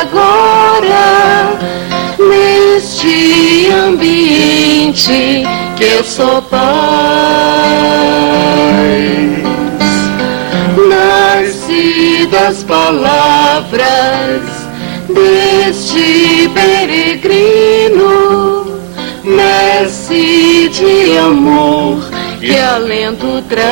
Agora, neste ambiente que eu sou paz, nasce das palavras deste peregrino, nasce de amor que alento traz.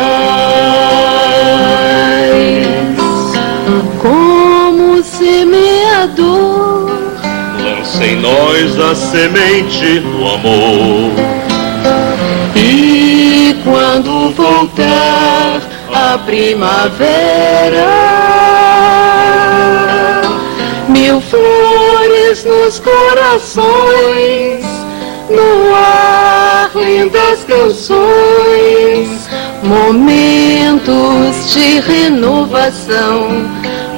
Como semeador, lança em nós a semente do amor. E quando voltar a primavera, mil flores nos corações, no ar lindas canções, momentos de renovação,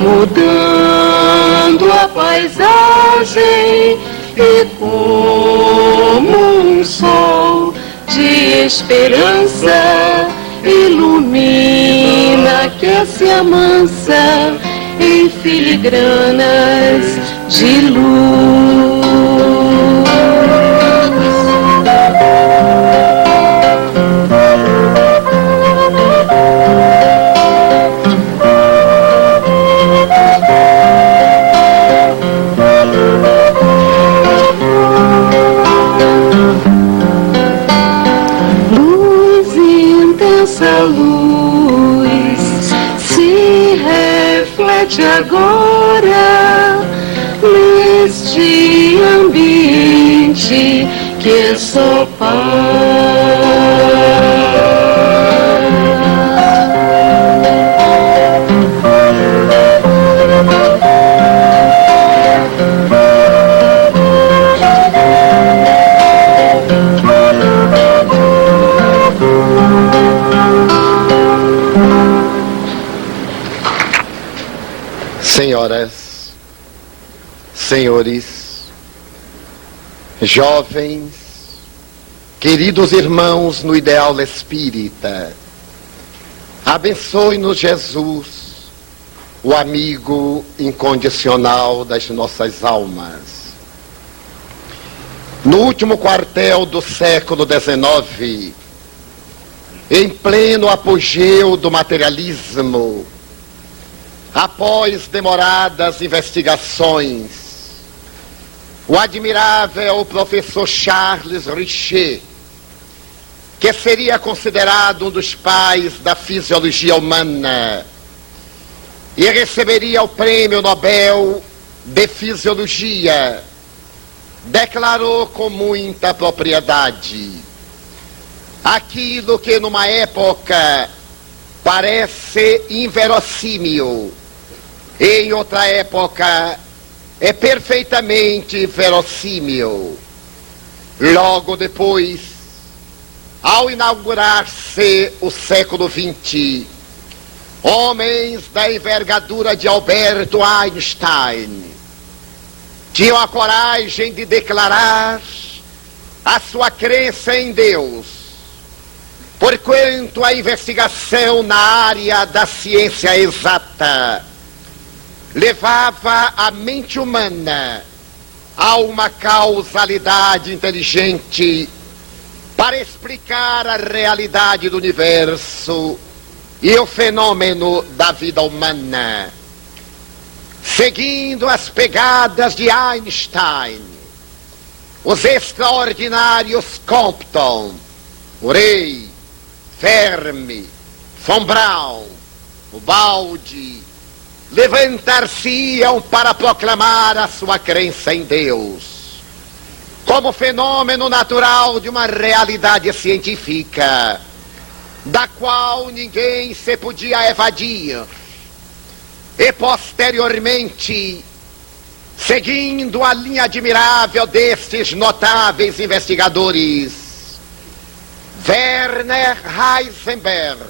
mudando a paisagem, e como um sol de esperança ilumina, aquece, amansa em filigranas de luz. Agora, neste ambiente que eu sou paz. Senhoras, senhores, jovens, queridos irmãos no ideal espírita, abençoe-nos Jesus, o amigo incondicional das nossas almas. No último quartel do século XIX, em pleno apogeu do materialismo, após demoradas investigações, o admirável professor Charles Richet, que seria considerado um dos pais da fisiologia humana e receberia o Prêmio Nobel de Fisiologia, declarou com muita propriedade: aquilo que numa época parece inverossímil, em outra época é perfeitamente verossímil. Logo depois, ao inaugurar-se o século XX, homens da envergadura de Albert Einstein tinham a coragem de declarar a sua crença em Deus, porquanto a investigação na área da ciência exata levava a mente humana a uma causalidade inteligente para explicar a realidade do universo e o fenômeno da vida humana. Seguindo as pegadas de Einstein, os extraordinários Compton, Urey, Fermi, von Braun, o Baldi levantar-se-iam para proclamar a sua crença em Deus, como fenômeno natural de uma realidade científica, da qual ninguém se podia evadir, e posteriormente, seguindo a linha admirável destes notáveis investigadores, Werner Heisenberg,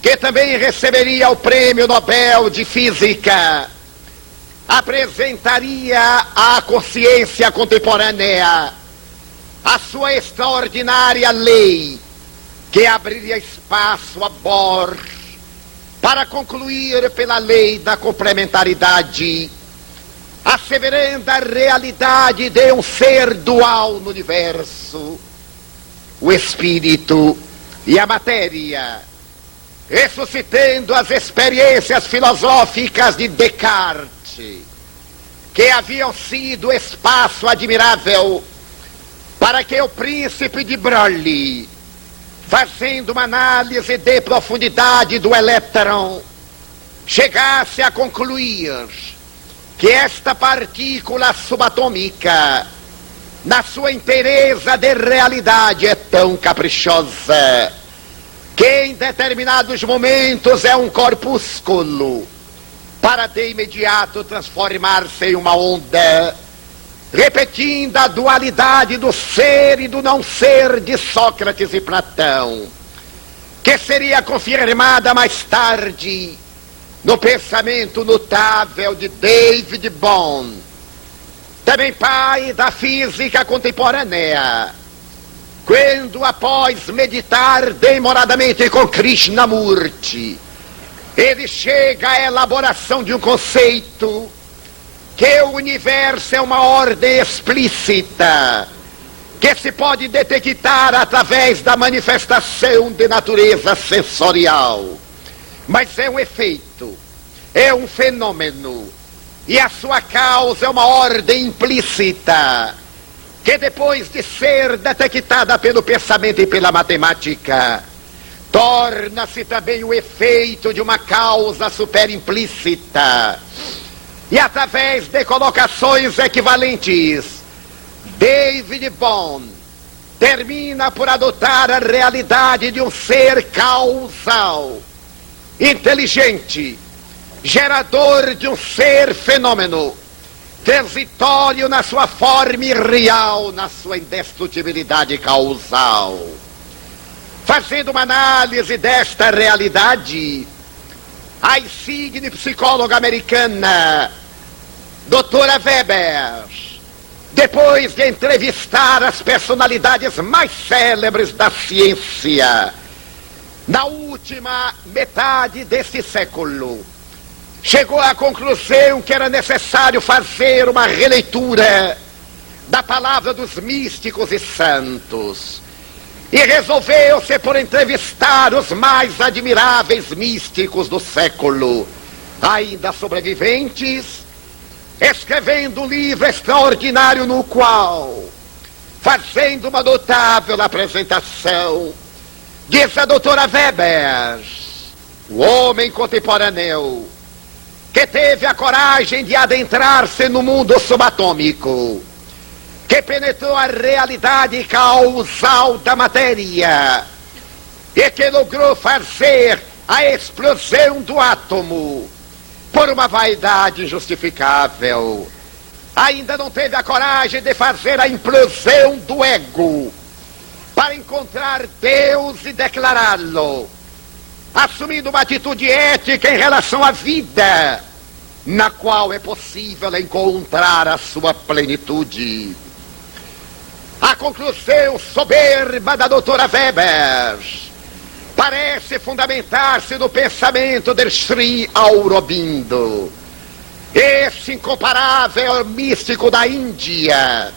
que também receberia o Prêmio Nobel de Física, apresentaria à consciência contemporânea a sua extraordinária lei, que abriria espaço a Bohr para concluir pela lei da complementaridade, asseverando a realidade de um ser dual no universo, o espírito e a matéria, ressuscitando as experiências filosóficas de Descartes, que haviam sido espaço admirável para que o príncipe de Broglie, fazendo uma análise de profundidade do elétron, chegasse a concluir que esta partícula subatômica, na sua inteireza de realidade, é tão caprichosa que em determinados momentos é um corpúsculo, para de imediato transformar-se em uma onda, repetindo a dualidade do ser e do não ser de Sócrates e Platão, que seria confirmada mais tarde no pensamento notável de David Bohm, também pai da física contemporânea, quando, após meditar demoradamente com Krishnamurti, ele chega à elaboração de um conceito que o universo é uma ordem explícita, que se pode detectar através da manifestação de natureza sensorial. Mas é um efeito, é um fenômeno, e a sua causa é uma ordem implícita, que depois de ser detectada pelo pensamento e pela matemática, torna-se também o efeito de uma causa superimplícita. E através de colocações equivalentes, David Bohm termina por adotar a realidade de um ser causal, inteligente, gerador de um ser fenômeno, transitório na sua forma irreal, na sua indestrutibilidade causal. Fazendo uma análise desta realidade, a insigne psicóloga americana, doutora Weber, depois de entrevistar as personalidades mais célebres da ciência, na última metade desse século, chegou à conclusão que era necessário fazer uma releitura da palavra dos místicos e santos. E resolveu-se por entrevistar os mais admiráveis místicos do século, ainda sobreviventes, escrevendo um livro extraordinário no qual, fazendo uma notável apresentação, diz a doutora Weber, o homem contemporâneo, que teve a coragem de adentrar-se no mundo subatômico, que penetrou a realidade causal da matéria e que logrou fazer a explosão do átomo por uma vaidade injustificável. Ainda não teve a coragem de fazer a implosão do ego para encontrar Deus e declará-lo, assumindo uma atitude ética em relação à vida, na qual é possível encontrar a sua plenitude. A conclusão soberba da doutora Weber parece fundamentar-se no pensamento de Sri Aurobindo, esse incomparável místico da Índia,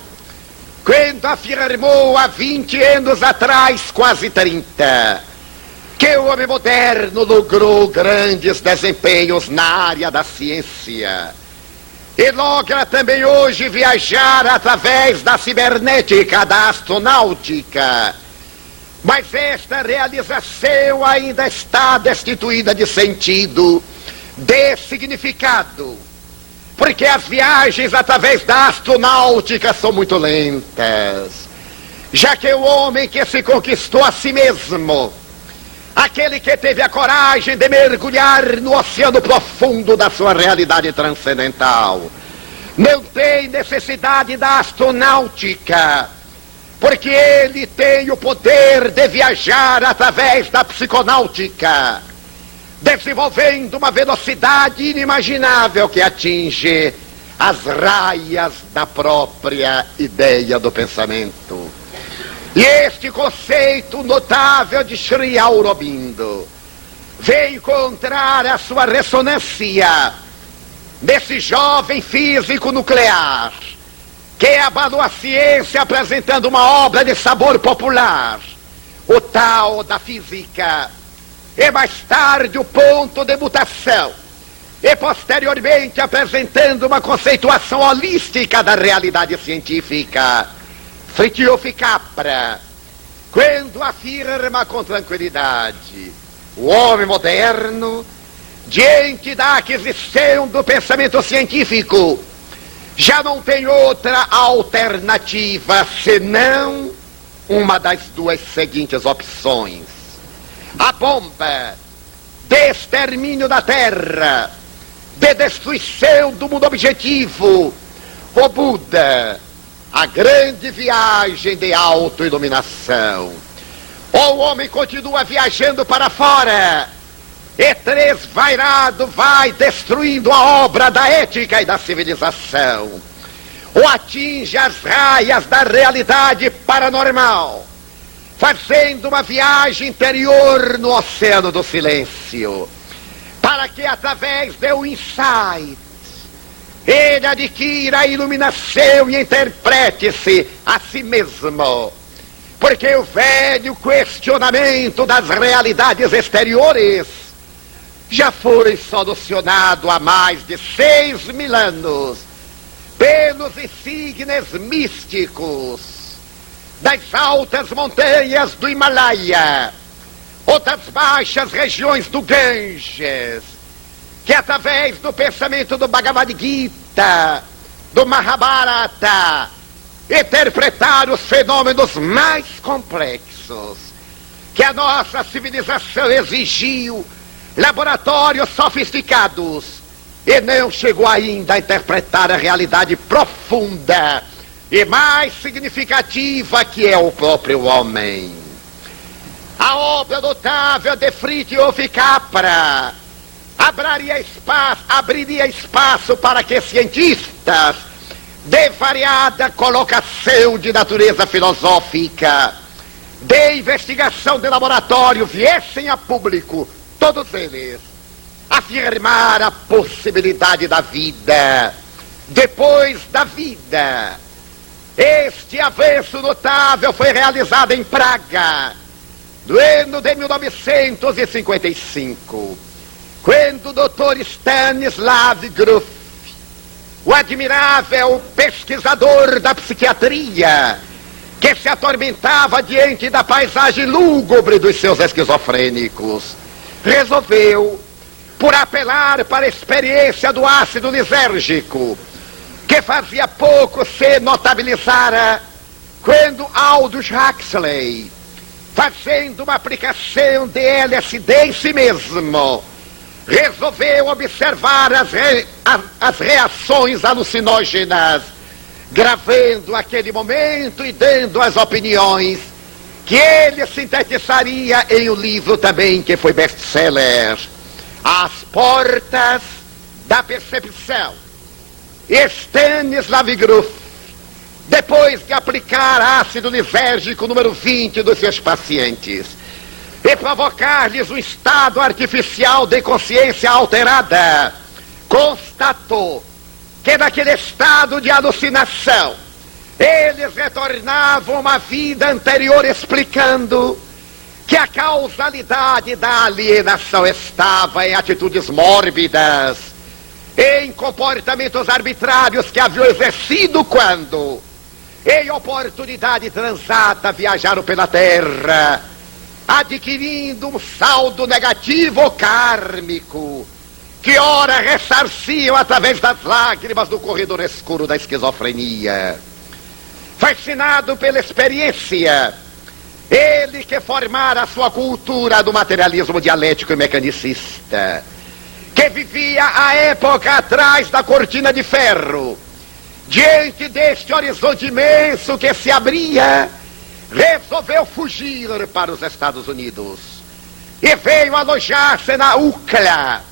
quando afirmou há 20 anos atrás, quase 30, que o homem moderno logrou grandes desempenhos na área da ciência e logra também hoje viajar através da cibernética, da astronáutica. Mas esta realização ainda está destituída de sentido, dê significado, porque as viagens através da astronáutica são muito lentas, já que o homem que se conquistou a si mesmo, aquele que teve a coragem de mergulhar no oceano profundo da sua realidade transcendental, não tem necessidade da astronáutica, porque ele tem o poder de viajar através da psiconáutica, desenvolvendo uma velocidade inimaginável que atinge as raias da própria ideia do pensamento. E este conceito notável de Sri Aurobindo veio encontrar a sua ressonância nesse jovem físico nuclear que abalou a ciência apresentando uma obra de sabor popular, o tal da física, e mais tarde o ponto de mutação, e posteriormente apresentando uma conceituação holística da realidade científica. Fritjof Capra, quando afirma com tranquilidade: o homem moderno, diante da aquisição do pensamento científico, já não tem outra alternativa senão uma das duas seguintes opções: a bomba de extermínio da Terra, de destruição do mundo objetivo, o Buda, a grande viagem de autoiluminação. Ou o homem continua viajando para fora e tresvairado vai destruindo a obra da ética e da civilização, ou atinge as raias da realidade paranormal, fazendo uma viagem interior no oceano do silêncio, para que através de um insight ele adquira a iluminação e interprete-se a si mesmo, porque o velho questionamento das realidades exteriores já foi solucionado há mais de 6.000 anos pelos insígnes místicos das altas montanhas do Himalaia ou das baixas regiões do Ganges, que através do pensamento do Bhagavad Gita, do Mahabharata, interpretaram os fenômenos mais complexos que a nossa civilização exigiu, laboratórios sofisticados, e não chegou ainda a interpretar a realidade profunda e mais significativa que é o próprio homem. A obra notável de Fritjof Capra abriria espaço para que cientistas de variada colocação de natureza filosófica, de investigação de laboratório, viessem a público, todos eles, afirmar a possibilidade da vida depois da vida. Este avanço notável foi realizado em Praga no ano de 1955, quando o Dr. Stanislav Grof, o admirável pesquisador da psiquiatria, que se atormentava diante da paisagem lúgubre dos seus esquizofrênicos, resolveu, por apelar para a experiência do ácido lisérgico, que fazia pouco se notabilizara quando Aldous Huxley, fazendo uma aplicação de LSD em si mesmo, resolveu observar as reações alucinógenas, gravando aquele momento e dando as opiniões que ele sintetizaria em um livro também que foi best-seller, As Portas da Percepção. Stanislav Grof, depois de aplicar ácido lisérgico número 20 dos seus pacientes e provocar-lhes um estado artificial de consciência alterada, constatou que naquele estado de alucinação eles retornavam a uma vida anterior, explicando que a causalidade da alienação estava em atitudes mórbidas, em comportamentos arbitrários que haviam exercido quando, em oportunidade transata, viajaram pela Terra, adquirindo um saldo negativo ou kármico, que ora ressarciam através das lágrimas do corredor escuro da esquizofrenia. Fascinado pela experiência, ele que formara a sua cultura do materialismo dialético e mecanicista, que vivia a época atrás da cortina de ferro, diante deste horizonte imenso que se abria, resolveu fugir para os Estados Unidos e veio alojar-se na UCLA,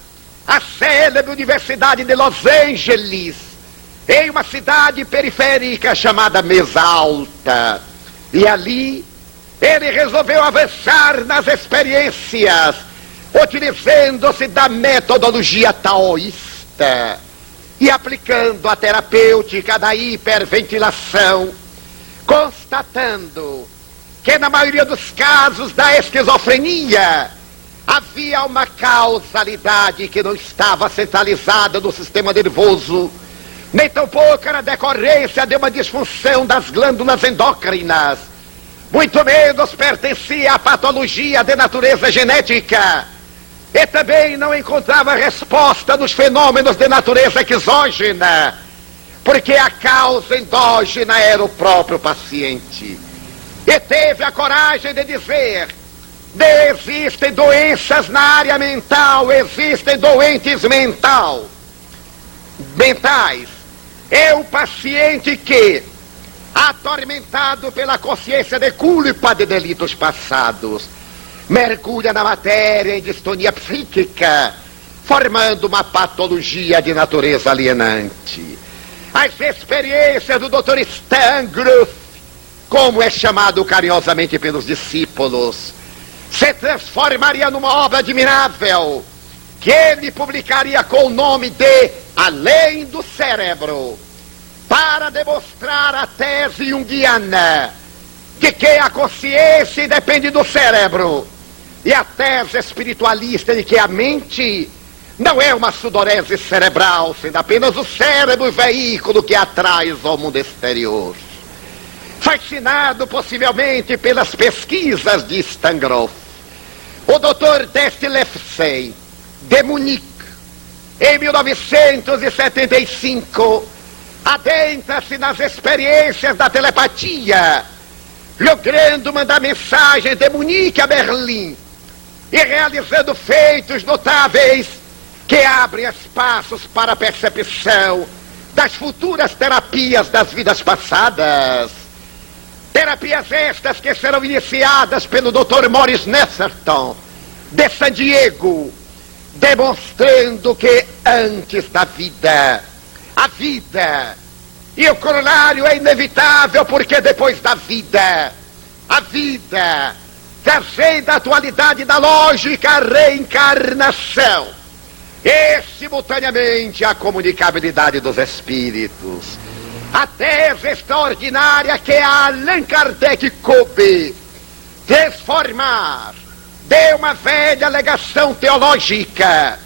a célebre Universidade de Los Angeles, em uma cidade periférica chamada Mesa Alta. E ali ele resolveu avançar nas experiências, utilizando-se da metodologia taoísta e aplicando a terapêutica da hiperventilação, constatando que na maioria dos casos da esquizofrenia havia uma causalidade que não estava centralizada no sistema nervoso, nem tampouco era decorrência de uma disfunção das glândulas endócrinas, muito menos pertencia à patologia de natureza genética, e também não encontrava resposta nos fenômenos de natureza exógena, porque a causa endógena era o próprio paciente. E teve a coragem de dizer: existem doenças na área mental, existem doentes mentais. É o paciente que, atormentado pela consciência de culpa de delitos passados, mergulha na matéria em distonia psíquica, formando uma patologia de natureza alienante. As experiências do Dr. Stan Grof, como é chamado carinhosamente pelos discípulos, se transformaria numa obra admirável, que ele publicaria com o nome de Além do Cérebro, para demonstrar a tese junguiana de que a consciência depende do cérebro, e a tese espiritualista de que a mente não é uma sudorese cerebral, sendo apenas o cérebro o veículo que a traz ao mundo exterior. Fascinado possivelmente pelas pesquisas de Stan Grof, o Dr. Desti Lefsey, de Munique, em 1975, adentra-se nas experiências da telepatia, logrando mandar mensagem de Munique a Berlim e realizando feitos notáveis que abrem espaços para a percepção das futuras terapias das vidas passadas. Terapias estas que serão iniciadas pelo Dr. Morris Netherton, de San Diego, demonstrando que antes da vida, a vida, e o corolário é inevitável, porque depois da vida, a vida, trazendo a atualidade da lógica, a reencarnação, e simultaneamente a comunicabilidade dos espíritos. A tese extraordinária que Allan Kardec coube transformar de uma velha alegação teológica,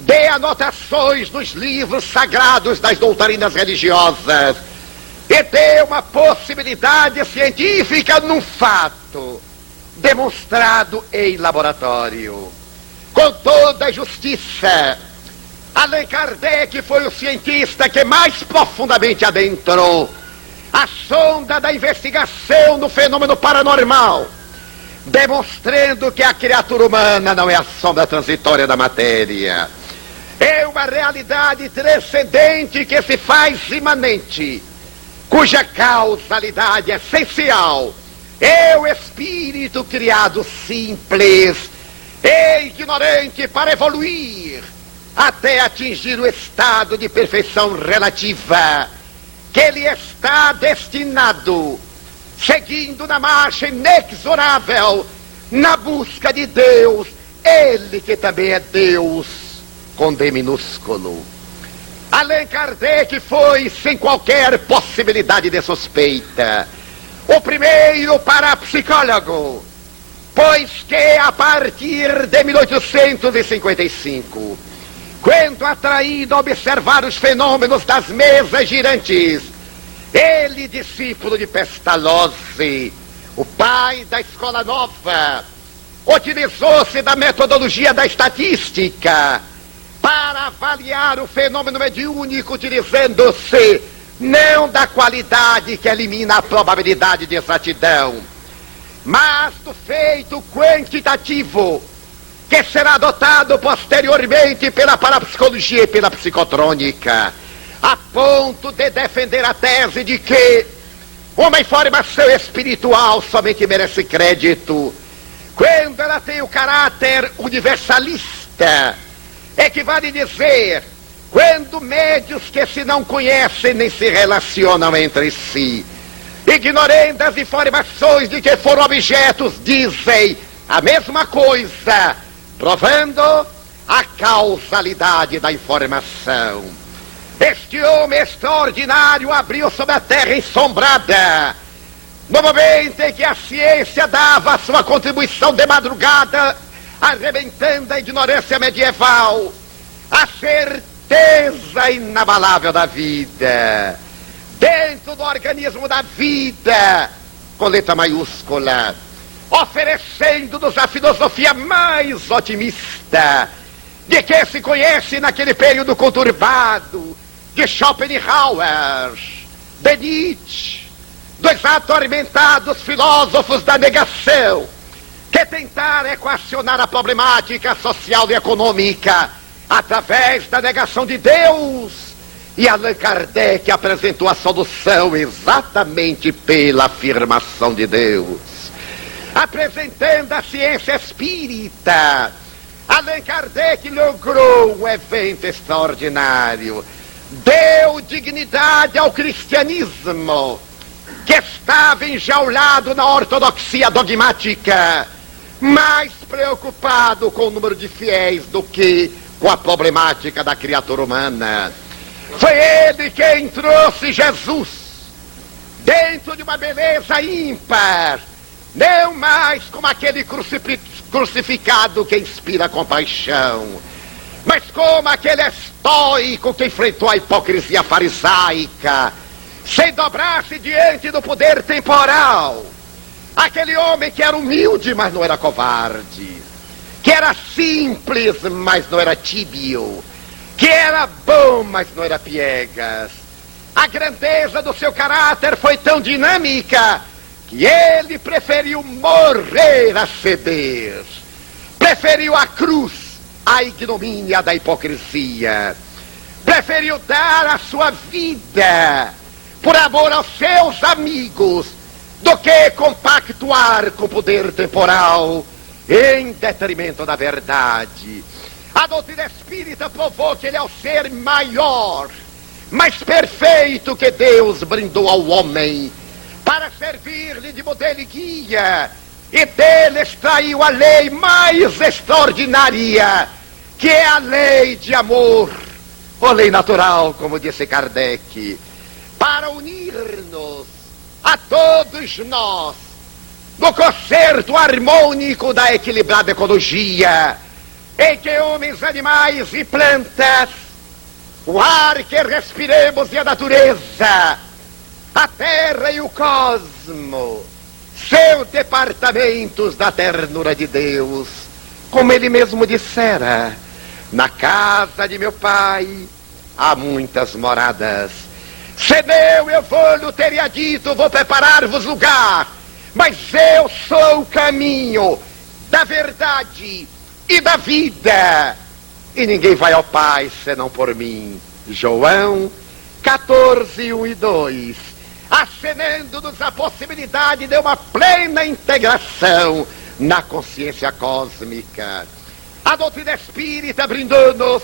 de anotações nos livros sagrados das doutrinas religiosas, e de uma possibilidade científica num fato demonstrado em laboratório. Com toda a justiça, Allan Kardec foi o cientista que mais profundamente adentrou a sonda da investigação no fenômeno paranormal, demonstrando que a criatura humana não é a sombra transitória da matéria. É uma realidade transcendente que se faz imanente, cuja causalidade essencial é o espírito criado simples e ignorante para evoluir até atingir o estado de perfeição relativa que ele está destinado, seguindo na marcha inexorável na busca de Deus, ele que também é Deus com D minúsculo. Allan Kardec foi, sem qualquer possibilidade de suspeita, o primeiro parapsicólogo, pois que a partir de 1855, quando atraído a observar os fenômenos das mesas girantes, ele, discípulo de Pestalozzi, o pai da Escola Nova, utilizou-se da metodologia da estatística para avaliar o fenômeno mediúnico utilizando-se não da qualidade que elimina a probabilidade de exatidão, mas do feito quantitativo que será adotado posteriormente pela parapsicologia e pela psicotrônica, a ponto de defender a tese de que uma informação espiritual somente merece crédito quando ela tem o caráter universalista. Equivale dizer, quando médios que se não conhecem nem se relacionam entre si, ignorando as informações de que foram objetos, dizem a mesma coisa, provando a causalidade da informação. Este homem extraordinário abriu sobre a terra ensombrada, no momento em que a ciência dava a sua contribuição de madrugada, arrebentando a ignorância medieval, a certeza inabalável da vida, dentro do organismo da vida, com letra maiúscula, oferecendo-nos a filosofia mais otimista de que se conhece naquele período conturbado de Schopenhauer, de Nietzsche, dos atormentados filósofos da negação, que tentaram equacionar a problemática social e econômica através da negação de Deus. E Allan Kardec apresentou a solução exatamente pela afirmação de Deus. Apresentando a ciência espírita, Allan Kardec logrou um evento extraordinário. Deu dignidade ao cristianismo, que estava enjaulado na ortodoxia dogmática, mais preocupado com o número de fiéis do que com a problemática da criatura humana. Foi ele quem trouxe Jesus dentro de uma beleza ímpar, não mais como aquele crucificado que inspira compaixão, mas como aquele estoico que enfrentou a hipocrisia farisaica, sem dobrar-se diante do poder temporal. Aquele homem que era humilde, mas não era covarde, que era simples, mas não era tíbio, que era bom, mas não era piegas. A grandeza do seu caráter foi tão dinâmica que ele preferiu morrer a ceder, preferiu a cruz à ignomínia da hipocrisia, preferiu dar a sua vida por amor aos seus amigos do que compactuar com o poder temporal em detrimento da verdade. A doutrina espírita provou que ele é o ser maior, mais perfeito que Deus brindou ao homem, para servir-lhe de modelo e guia, e dele extraiu a lei mais extraordinária, que é a lei de amor, ou lei natural, como disse Kardec, para unir-nos a todos nós no concerto harmônico da equilibrada ecologia, em que homens, animais e plantas, o ar que respiremos e a natureza, a terra e o cosmo, são departamentos da ternura de Deus. Como ele mesmo dissera, na casa de meu pai há muitas moradas. Senão eu vou-lhe teria dito, vou preparar-vos lugar, mas eu sou o caminho da verdade e da vida, e ninguém vai ao Pai senão por mim. João 14, 1 e 2, acenando-nos a possibilidade de uma plena integração na consciência cósmica. A doutrina espírita brindou-nos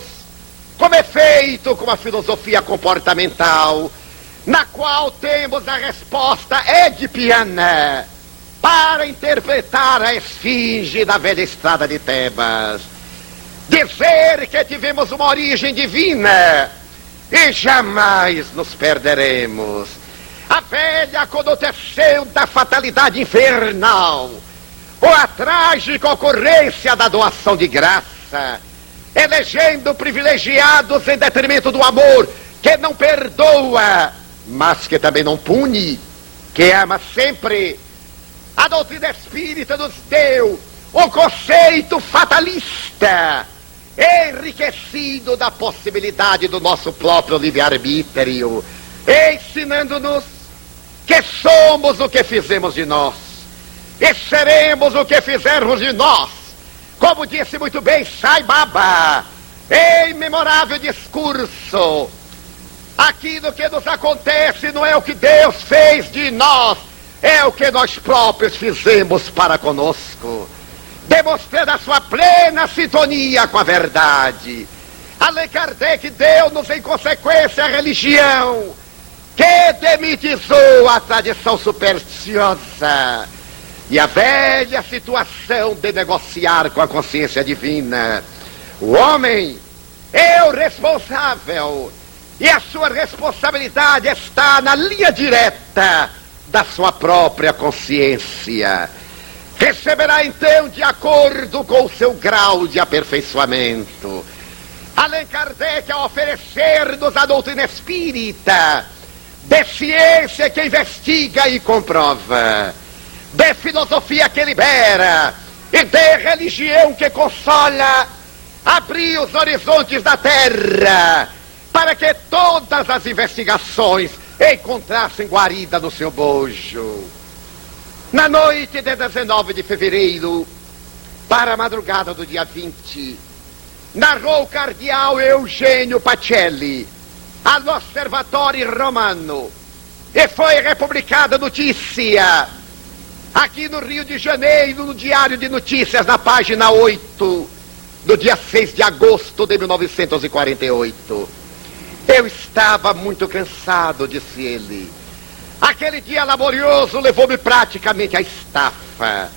como efeito, com a filosofia comportamental, na qual temos a resposta edipiana para interpretar a esfinge da velha estrada de Tebas. Dizer que tivemos uma origem divina e jamais nos perderemos. A velha conotação da fatalidade infernal, ou a trágica ocorrência da doação de graça, elegendo privilegiados em detrimento do amor, que não perdoa, mas que também não pune, que ama sempre. A doutrina espírita nos deu um conceito fatalista, enriquecido da possibilidade do nosso próprio livre-arbítrio, ensinando-nos que somos o que fizemos de nós e seremos o que fizermos de nós. Como disse muito bem Sai Baba, em memorável discurso, aquilo que nos acontece não é o que Deus fez de nós, é o que nós próprios fizemos para conosco, demonstrando a sua plena sintonia com a verdade. Allan Kardec deu-nos em consequência a religião que demitizou a tradição supersticiosa e a velha situação de negociar com a consciência divina. O homem é o responsável e a sua responsabilidade está na linha direta da sua própria consciência. Receberá então de acordo com o seu grau de aperfeiçoamento. Allan Kardec, a oferecer-nos a doutrina espírita, de ciência que investiga e comprova, de filosofia que libera e de religião que consola, abriu os horizontes da terra para que todas as investigações encontrassem guarida no seu bojo. Na noite de 19 de fevereiro, para a madrugada do dia 20, narrou o cardeal Eugênio Pacelli all'Osservatore Romano e foi republicada notícia aqui no Rio de Janeiro, no Diário de Notícias, na página 8, do dia 6 de agosto de 1948. Eu estava muito cansado, disse ele. Aquele dia laborioso levou-me praticamente à estafa.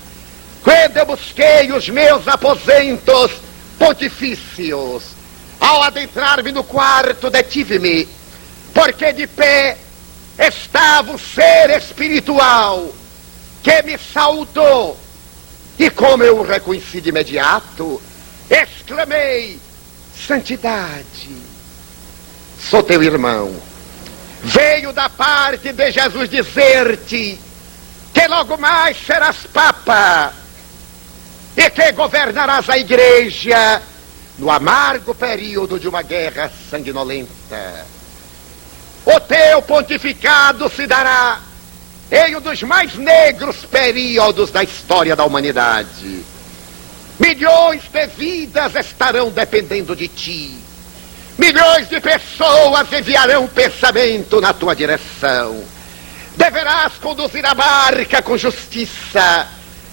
Quando eu busquei os meus aposentos pontifícios, ao adentrar-me no quarto, detive-me, porque de pé estava o ser espiritual que me saudou. E como eu o reconheci de imediato, exclamei: santidade, sou teu irmão. Veio da parte de Jesus dizer-te que logo mais serás papa e que governarás a igreja no amargo período de uma guerra sanguinolenta. O teu pontificado se dará em um dos mais negros períodos da história da humanidade. Milhões de vidas estarão dependendo de ti. Milhões de pessoas enviarão pensamento na tua direção. Deverás conduzir a barca com justiça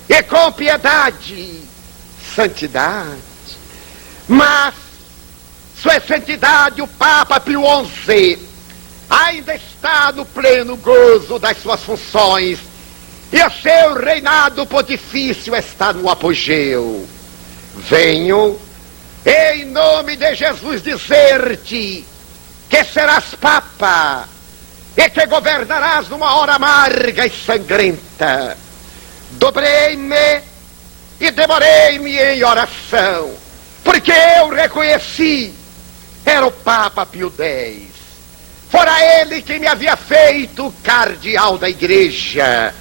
e com piedade, santidade. Mas sua santidade, o Papa Pio XI, ainda está no pleno gozo das suas funções e o seu reinado pontifício está no apogeu. Venho em nome de Jesus dizer-te que serás papa e que governarás numa hora amarga e sangrenta. Dobrei-me e demorei-me em oração, porque eu reconheci, era o Papa Pio X. Fora ele que me havia feito cardeal da igreja,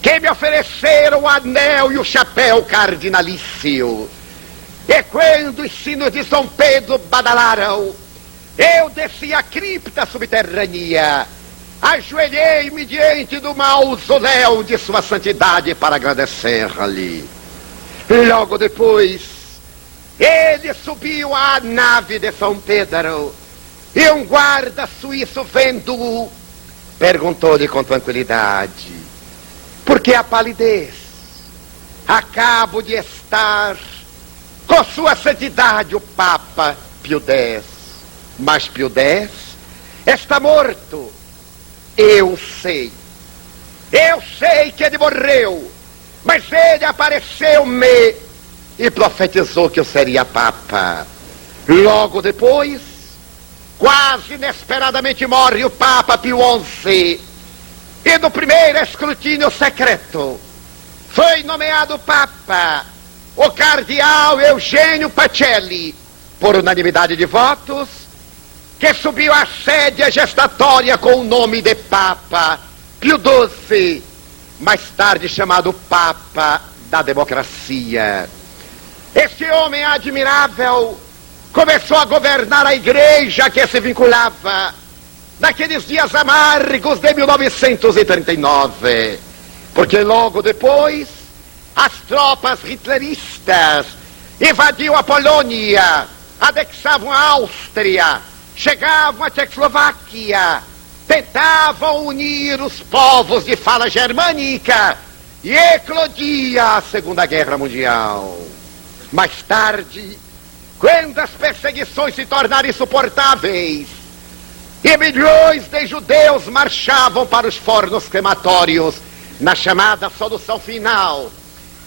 que me ofereceram o anel e o chapéu cardinalício. E quando os sinos de São Pedro badalaram, eu desci a cripta subterrânea, ajoelhei-me diante do mausoléu de sua santidade para agradecer-lhe. Logo depois, ele subiu à nave de São Pedro e um guarda suíço, vendo-o, perguntou-lhe com tranquilidade: por que a palidez? Acabo de estar com sua santidade o Papa Pio X. Mas Pio X está morto. Eu sei que ele morreu, mas ele apareceu-me e profetizou que eu seria Papa. Logo depois, quase inesperadamente morre o Papa Pio XI, e no primeiro escrutínio secreto foi nomeado Papa o cardeal Eugênio Pacelli, por unanimidade de votos, que subiu à sédia gestatória com o nome de Papa Pio XII, mais tarde chamado Papa da Democracia. Este homem admirável começou a governar a igreja que se vinculava naqueles dias amargos de 1939, porque logo depois as tropas hitleristas invadiam a Polônia, anexavam a Áustria, chegavam à Tchecoslováquia, tentavam unir os povos de fala germânica e eclodia a Segunda Guerra Mundial. Mais tarde, quando as perseguições se tornaram insuportáveis e milhões de judeus marchavam para os fornos crematórios na chamada solução final,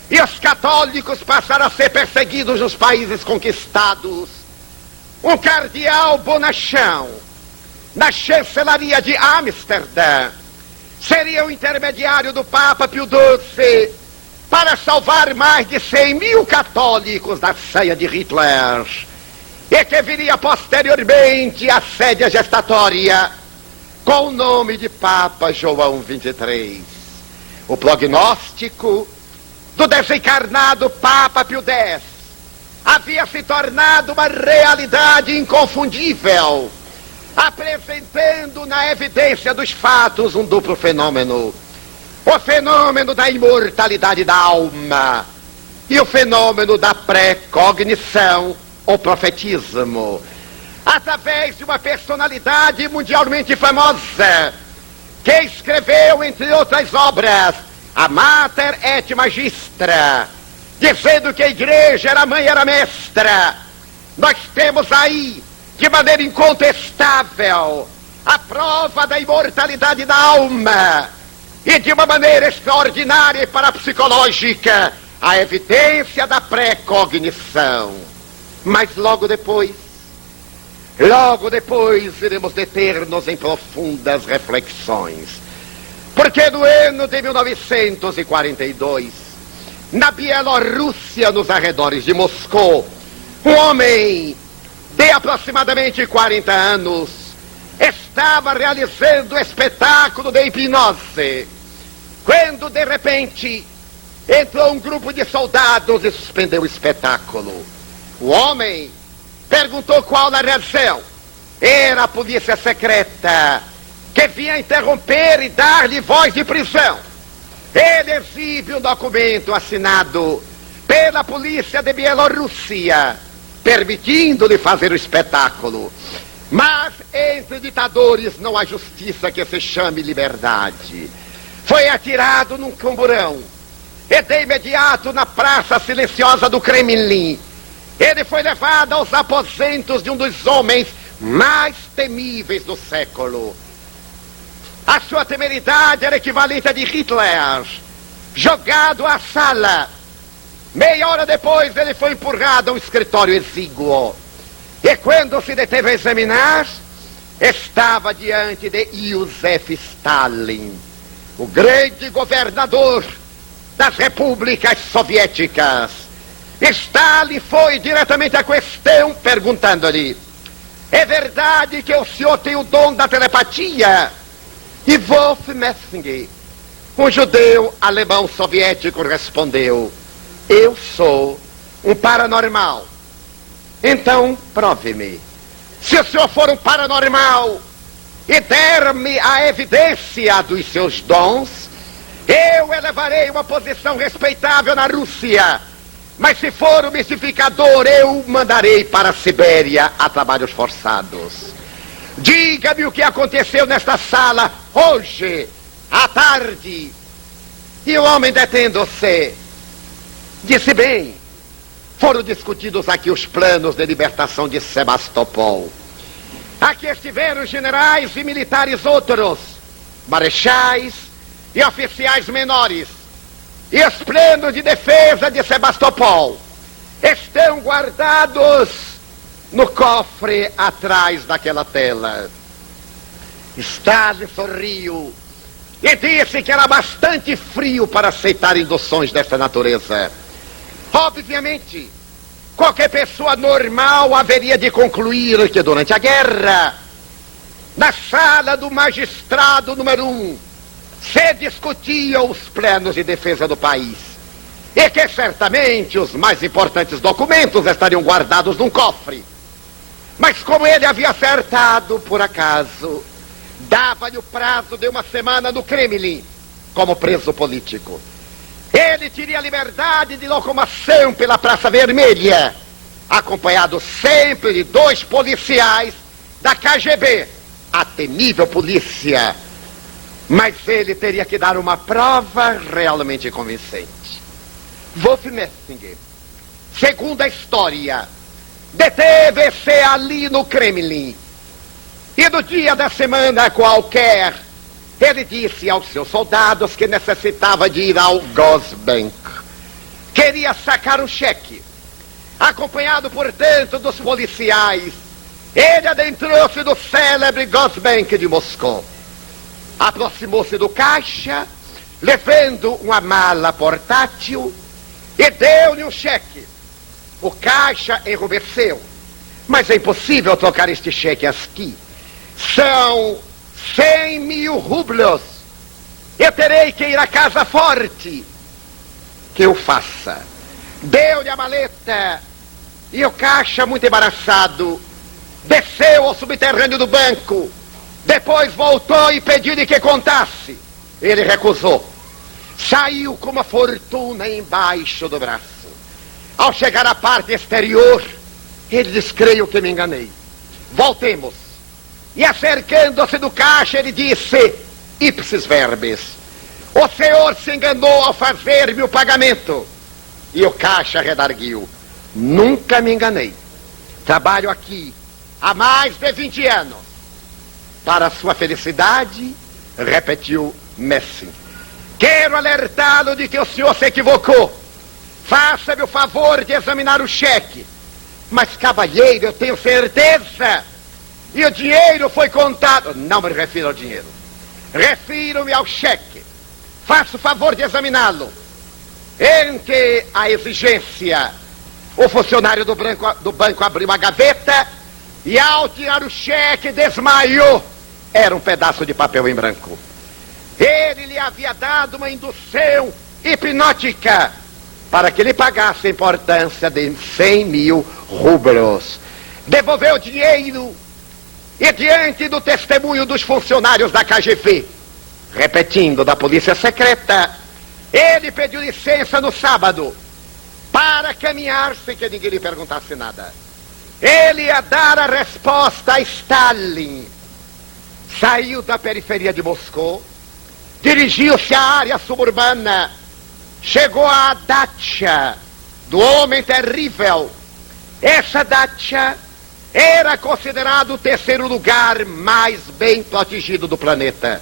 e os católicos passaram a ser perseguidos nos países conquistados, um cardeal bonachão, na chancelaria de Amsterdã, seria o intermediário do Papa Pio XII para salvar mais de 100.000 católicos da ceia de Hitler, e que viria posteriormente à sédia gestatória com o nome de Papa João XXIII. O prognóstico do desencarnado Papa Pio X havia se tornado uma realidade inconfundível, apresentando na evidência dos fatos um duplo fenômeno: o fenômeno da imortalidade da alma e o fenômeno da pré-cognição, ou profetismo, através de uma personalidade mundialmente famosa, que escreveu, entre outras obras, a Mater et Magistra, dizendo que a igreja era mãe, era mestra. Nós temos aí, de maneira incontestável, a prova da imortalidade da alma, e de uma maneira extraordinária e parapsicológica, a evidência da pré-cognição. Mas logo depois iremos deter-nos em profundas reflexões, porque no ano de 1942, na Bielorrússia, nos arredores de Moscou, um homem de aproximadamente 40 anos estava realizando o espetáculo de hipnose, quando de repente entrou um grupo de soldados e suspendeu o espetáculo. O homem perguntou qual a razão. Era a polícia secreta, que vinha interromper e dar-lhe voz de prisão. Ele exibe um documento assinado pela polícia de Bielorrússia, permitindo-lhe fazer o espetáculo. Mas entre ditadores não há justiça que se chame liberdade. Foi atirado num camburão e de imediato na praça silenciosa do Kremlin ele foi levado aos aposentos de um dos homens mais temíveis do século. A sua temeridade era equivalente a de Hitler, jogado à sala. Meia hora depois ele foi empurrado a um escritório exíguo. E quando se deteve a examinar, estava diante de Iosef Stalin, o grande governador das repúblicas soviéticas. Stalin foi diretamente à questão, perguntando-lhe: é verdade que o senhor tem o dom da telepatia? E Wolf Messinger, um judeu alemão soviético, respondeu: eu sou um paranormal. Então, prove-me. Se o senhor for um paranormal e der-me a evidência dos seus dons, eu elevarei uma posição respeitável na Rússia. Mas se for um mistificador, eu mandarei para a Sibéria a trabalhos forçados. Diga-me o que aconteceu nesta sala hoje, à tarde. E o homem, detendo-se, disse: bem, foram discutidos aqui os planos de libertação de Sebastopol. Aqui estiveram os generais e militares outros, marechais e oficiais menores. E os planos de defesa de Sebastopol estão guardados no cofre atrás daquela tela. Stalin sorriu e disse que era bastante frio para aceitar induções dessa natureza. Obviamente, qualquer pessoa normal haveria de concluir que durante a guerra, na sala do magistrado número 1, se discutiam os planos de defesa do país, e que certamente os mais importantes documentos estariam guardados num cofre. Mas como ele havia acertado, por acaso, dava-lhe o prazo de 1 semana no Kremlin, como preso político. Ele teria liberdade de locomoção pela Praça Vermelha, acompanhado sempre de 2 policiais da KGB, a temível polícia. Mas ele teria que dar uma prova realmente convincente. Wolf Messinger, segundo a história, deteve-se ali no Kremlin. E no dia da semana qualquer, ele disse aos seus soldados que necessitava de ir ao Gosbank. Queria sacar um cheque. Acompanhado por dentro dos policiais, ele adentrou-se no célebre Gosbank de Moscou. Aproximou-se do caixa, levando uma mala portátil, e deu-lhe um cheque. O caixa enrubesceu. Mas é impossível trocar este cheque aqui. São 100 mil rublos. Eu terei que ir à Casa Forte. Que eu faça? Deu-lhe a maleta. E o caixa, muito embaraçado, desceu ao subterrâneo do banco. Depois voltou e pediu-lhe que contasse. Ele recusou. Saiu com uma fortuna embaixo do braço. Ao chegar à parte exterior, ele disse: creio que me enganei. Voltemos. E acercando-se do caixa, ele disse: ipsis verbis, o senhor se enganou ao fazer-me o pagamento. E o caixa redarguiu: nunca me enganei. Trabalho aqui há mais de 20 anos. Para sua felicidade, repetiu Messi, quero alertá-lo de que o senhor se equivocou. Faça-me o favor de examinar o cheque. Mas, cavalheiro, eu tenho certeza. E o dinheiro foi contado. Não me refiro ao dinheiro. Refiro-me ao cheque. Faça o favor de examiná-lo. Entre a exigência, o funcionário do banco abriu uma gaveta e, ao tirar o cheque, desmaiou. Era um pedaço de papel em branco. Ele lhe havia dado uma indução hipnótica para que ele pagasse a importância de 100 mil rublos. Devolveu o dinheiro e, diante do testemunho dos funcionários da KGB, repetindo, da polícia secreta, ele pediu licença no sábado para caminhar sem que ninguém lhe perguntasse nada. Ele ia dar a resposta a Stalin. Saiu da periferia de Moscou, dirigiu-se à área suburbana, chegou à dacha do homem terrível. Essa dacha era considerado o 3º lugar mais bem protegido do planeta.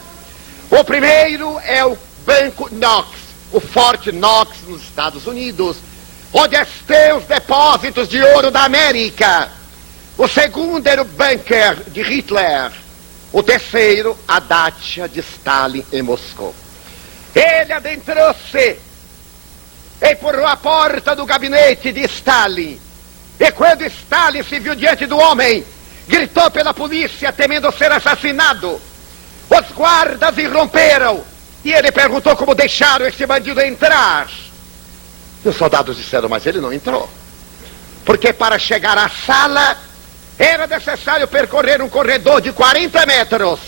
O primeiro é o Banco Knox, o Fort Knox nos Estados Unidos, onde estão os depósitos de ouro da América. O segundo era o bunker de Hitler. O terceiro, a dacha de Stalin em Moscou. Ele adentrou-se, empurrou a porta do gabinete de Stalin. E quando Stalin se viu diante do homem, gritou pela polícia, temendo ser assassinado. Os guardas irromperam e ele perguntou como deixaram esse bandido entrar. E os soldados disseram: mas ele não entrou, porque para chegar à sala era necessário percorrer um corredor de 40 metros,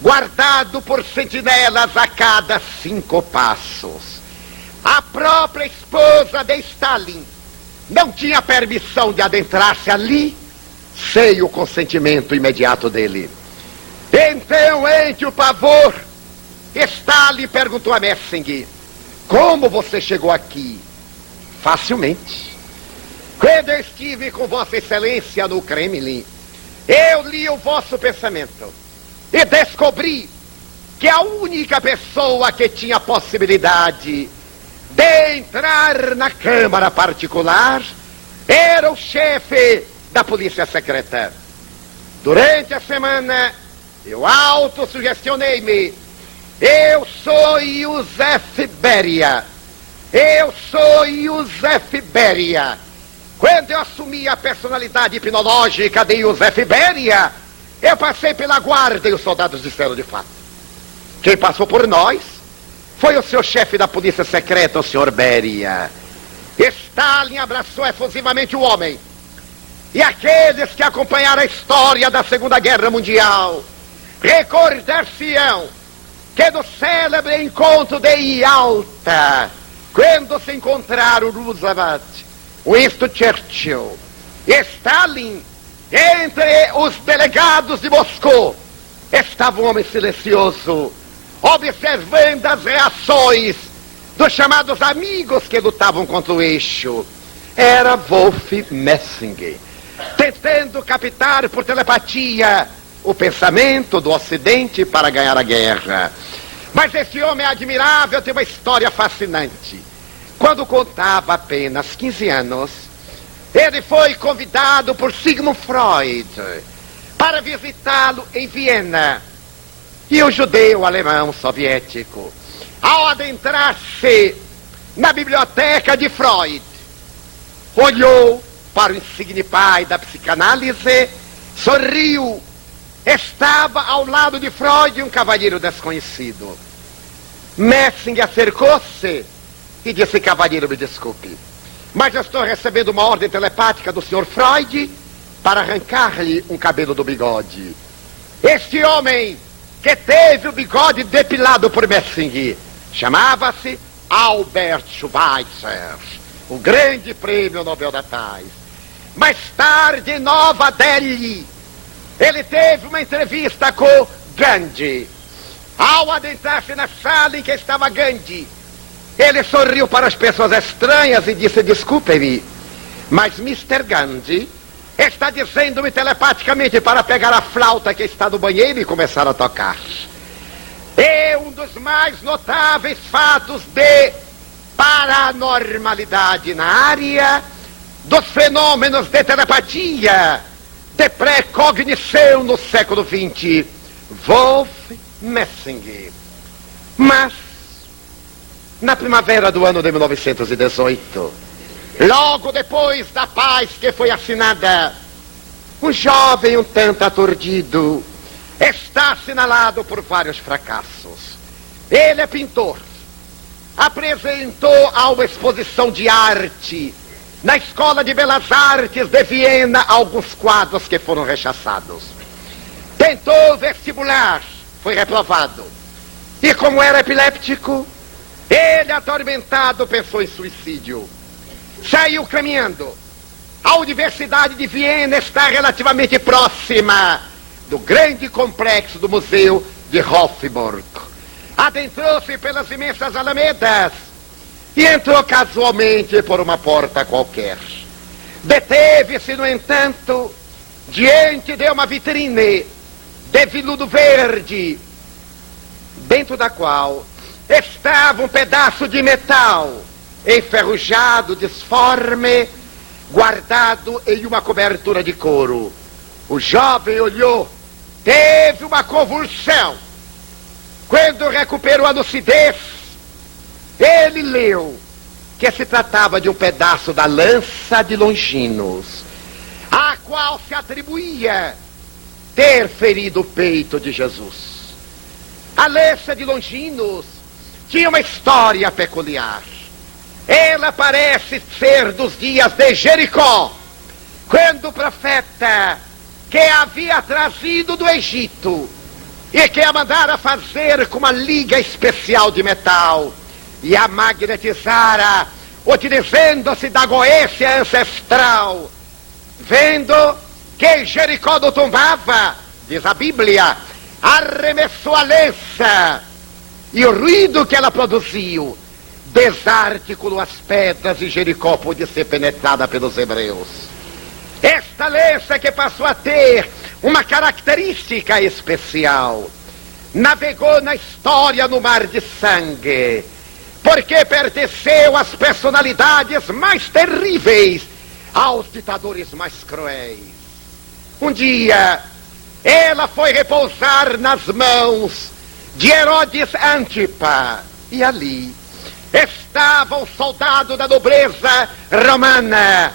guardado por sentinelas a cada 5 passos. A própria esposa de Stalin não tinha permissão de adentrar-se ali sem o consentimento imediato dele. Então, entre o pavor, Stalin perguntou a Messinger: como você chegou aqui? Facilmente. Quando eu estive com Vossa Excelência no Kremlin, eu li o vosso pensamento e descobri que a única pessoa que tinha a possibilidade de entrar na Câmara Particular era o chefe da Polícia Secreta. Durante a semana, eu autossugestionei-me: eu sou Joseph Beria. Eu sou Joseph Beria. Quando eu assumi a personalidade hipnológica de Joseph Beria, eu passei pela guarda e os soldados disseram de fato. Quem passou por nós foi o seu chefe da polícia secreta, o senhor Beria. Stalin abraçou efusivamente o homem. E aqueles que acompanharam a história da Segunda Guerra Mundial recordar-se-ão que no célebre encontro de Yalta, quando se encontraram Roosevelt, Winston Churchill e Stalin, entre os delegados de Moscou, estava um homem silencioso, observando as reações dos chamados amigos que lutavam contra o eixo. Era Wolf Messinger, tentando captar por telepatia o pensamento do Ocidente para ganhar a guerra. Mas esse homem admirável tem uma história fascinante. Quando contava apenas 15 anos, ele foi convidado por Sigmund Freud para visitá-lo em Viena. E o judeu alemão soviético, ao adentrar-se na biblioteca de Freud, olhou para o insigne pai da psicanálise, sorriu. Estava ao lado de Freud um cavalheiro desconhecido. Messinger acercou-se e disse: cavalheiro, me desculpe, mas eu estou recebendo uma ordem telepática do Sr. Freud para arrancar-lhe um cabelo do bigode. Este homem que teve o bigode depilado por Messinger chamava-se Albert Schweitzer, o grande prêmio Nobel da Paz. Mais tarde, em Nova Delhi, ele teve uma entrevista com Gandhi. Ao adentrar-se na sala em que estava Gandhi, ele sorriu para as pessoas estranhas e disse: desculpe-me, mas Mr. Gandhi está dizendo-me telepaticamente para pegar a flauta que está no banheiro e começar a tocar. É um dos mais notáveis fatos de paranormalidade na área dos fenômenos de telepatia de pré-cognição no século XX, Wolf Messinger. Mas, na primavera do ano de 1918, logo depois da paz que foi assinada, um jovem um tanto aturdido está assinalado por vários fracassos. Ele é pintor. Apresentou a uma exposição de arte na Escola de Belas Artes de Viena alguns quadros que foram rechaçados. Tentou vestibular, foi reprovado. E como era epiléptico, ele, atormentado, pensou em suicídio. Saiu caminhando. A Universidade de Viena está relativamente próxima do grande complexo do Museu de Hofburg. Adentrou-se pelas imensas alamedas e entrou casualmente por uma porta qualquer. Deteve-se, no entanto, diante de uma vitrine de veludo verde, dentro da qual estava um pedaço de metal enferrujado, disforme, guardado em uma cobertura de couro. O jovem olhou, teve uma convulsão. Quando recuperou a lucidez, ele leu que se tratava de um pedaço da lança de Longinos, a qual se atribuía ter ferido o peito de Jesus. A lança de Longinos tinha uma história peculiar. Ela parece ser dos dias de Jericó, quando o profeta que havia trazido do Egito e que a mandara fazer com uma liga especial de metal e a magnetizara, utilizando-se da goécia ancestral, vendo que Jericó não tombava, diz a Bíblia, arremessou a lança e o ruído que ela produziu desarticulou as pedras e Jericó pôde ser penetrada pelos hebreus. Esta lança, que passou a ter uma característica especial, navegou na história no mar de sangue, porque pertenceu às personalidades mais terríveis, aos ditadores mais cruéis. Um dia, ela foi repousar nas mãos de Herodes Antipa, e ali estava um soldado da nobreza romana,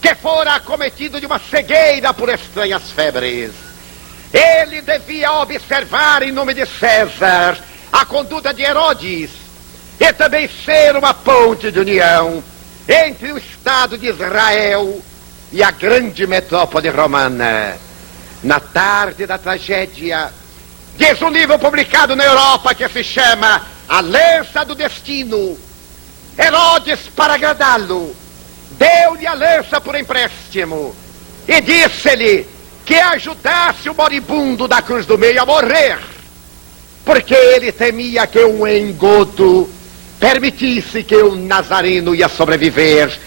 que fora acometido de uma cegueira por estranhas febres. Ele devia observar, em nome de César, a conduta de Herodes, e também ser uma ponte de união entre o Estado de Israel e a grande metrópole romana. Na tarde da tragédia, diz um livro publicado na Europa que se chama A Lança do Destino. Herodes, para agradá-lo, deu-lhe a lança por empréstimo e disse-lhe que ajudasse o moribundo da Cruz do Meio a morrer, porque ele temia que um engodo permitisse que o Nazareno ia sobreviver,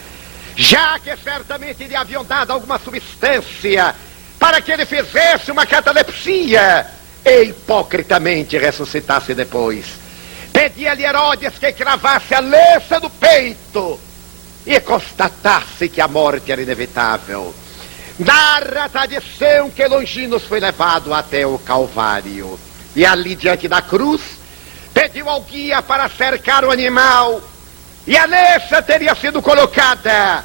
já que certamente lhe haviam dado alguma substância para que ele fizesse uma catalepsia e hipocritamente ressuscitasse depois. Pedia-lhe Herodes que cravasse a lança no peito e constatasse que a morte era inevitável. Narra a tradição que Longinos foi levado até o Calvário e ali diante da cruz pediu ao guia para cercar o animal, e a lança teria sido colocada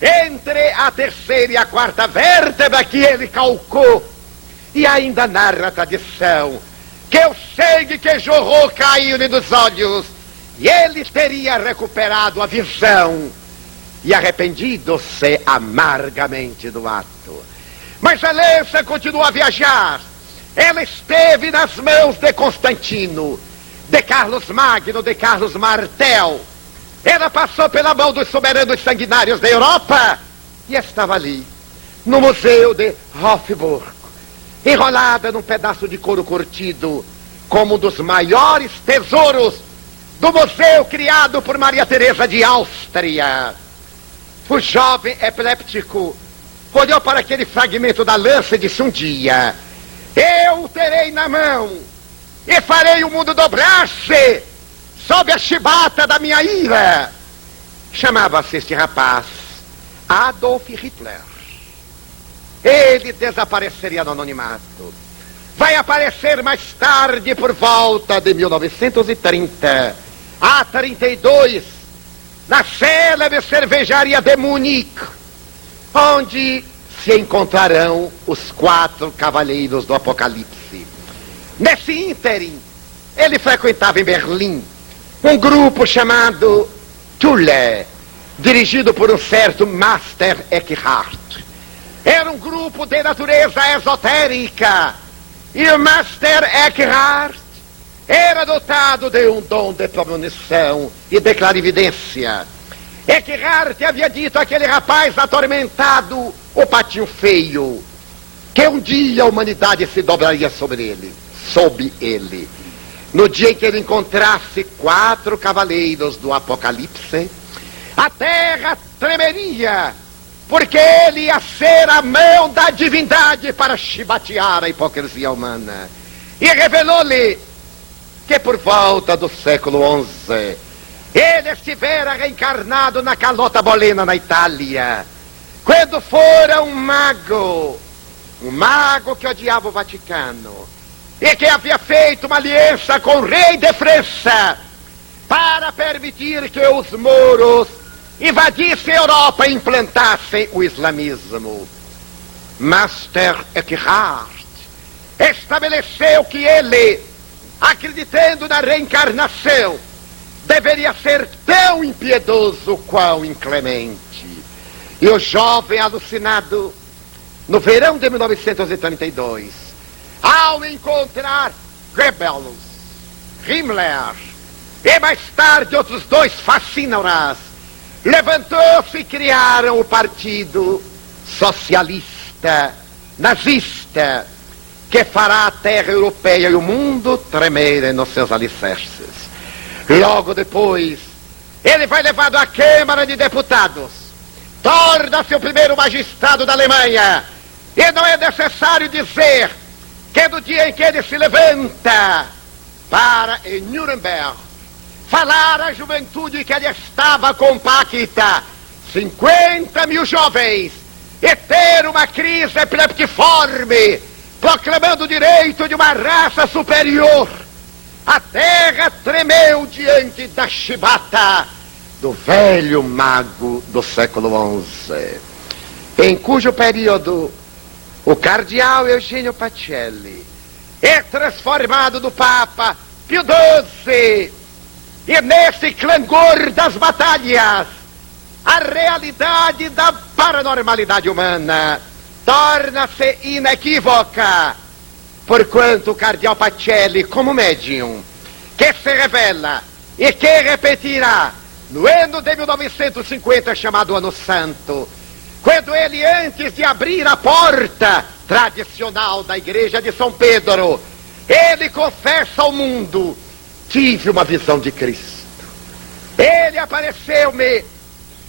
entre a terceira e a quarta vértebra que ele calcou. E ainda narra a tradição que o sangue que jorrou caiu-lhe dos olhos e ele teria recuperado a visão e arrependido-se amargamente do ato. Mas a lança continuou a viajar. Ela esteve nas mãos de Constantino, de Carlos Magno, de Carlos Martel. Ela passou pela mão dos soberanos sanguinários da Europa e estava ali, no Museu de Hofburg, enrolada num pedaço de couro curtido, como um dos maiores tesouros do museu criado por Maria Teresa de Áustria. O jovem epiléptico olhou para aquele fragmento da lança e disse um dia: eu o terei na mão e farei o mundo dobrar-se sob a chibata da minha ira. Chamava-se este rapaz Adolf Hitler. Ele desapareceria no anonimato. Vai aparecer mais tarde, por volta de 1930 a 32, na célebre cervejaria de Munique, onde se encontrarão os 4 cavaleiros do Apocalipse. Nesse ínterim, ele frequentava em Berlim um grupo chamado Thule, dirigido por um certo Master Eckhart. Era um grupo de natureza esotérica, e o Master Eckhart era dotado de um dom de premonição e de clarividência. Eckhart havia dito àquele rapaz atormentado, o patinho feio, que um dia a humanidade se dobraria sobre ele, sob ele. No dia em que ele encontrasse 4 cavaleiros do Apocalipse, a terra tremeria, porque ele ia ser a mão da divindade para chibatear a hipocrisia humana. E revelou-lhe que por volta do século XI, ele estivera reencarnado na Calota Bolena, na Itália, quando fora um mago que odiava o Vaticano, e que havia feito uma aliança com o rei de França para permitir que os mouros invadissem a Europa e implantassem o islamismo. Master Eckhart estabeleceu que ele, acreditando na reencarnação, deveria ser tão impiedoso quão inclemente. E o jovem alucinado, no verão de 1932, ao encontrar Goebbels, Himmler e mais tarde outros 2 fascínoras, levantou-se e criaram o Partido Socialista Nazista, que fará a terra europeia e o mundo tremerem nos seus alicerces. Logo depois, ele vai levado à Câmara de Deputados, torna-se o primeiro magistrado da Alemanha, e não é necessário dizer que no dia em que ele se levanta para, em Nuremberg, falar à juventude que ele estava compacta, 50 mil jovens, e ter uma crise epileptiforme, proclamando o direito de uma raça superior, a terra tremeu diante da chibata do velho mago do século XI, em cujo período o cardeal Eugênio Pacelli é transformado do Papa Pio XII, e nesse clangor das batalhas a realidade da paranormalidade humana torna-se inequívoca, porquanto o cardeal Pacelli, como médium, que se revela e que repetirá no ano de 1950, chamado Ano Santo, quando ele, antes de abrir a porta tradicional da igreja de São Pedro, ele confessa ao mundo: tive uma visão de Cristo. Ele apareceu-me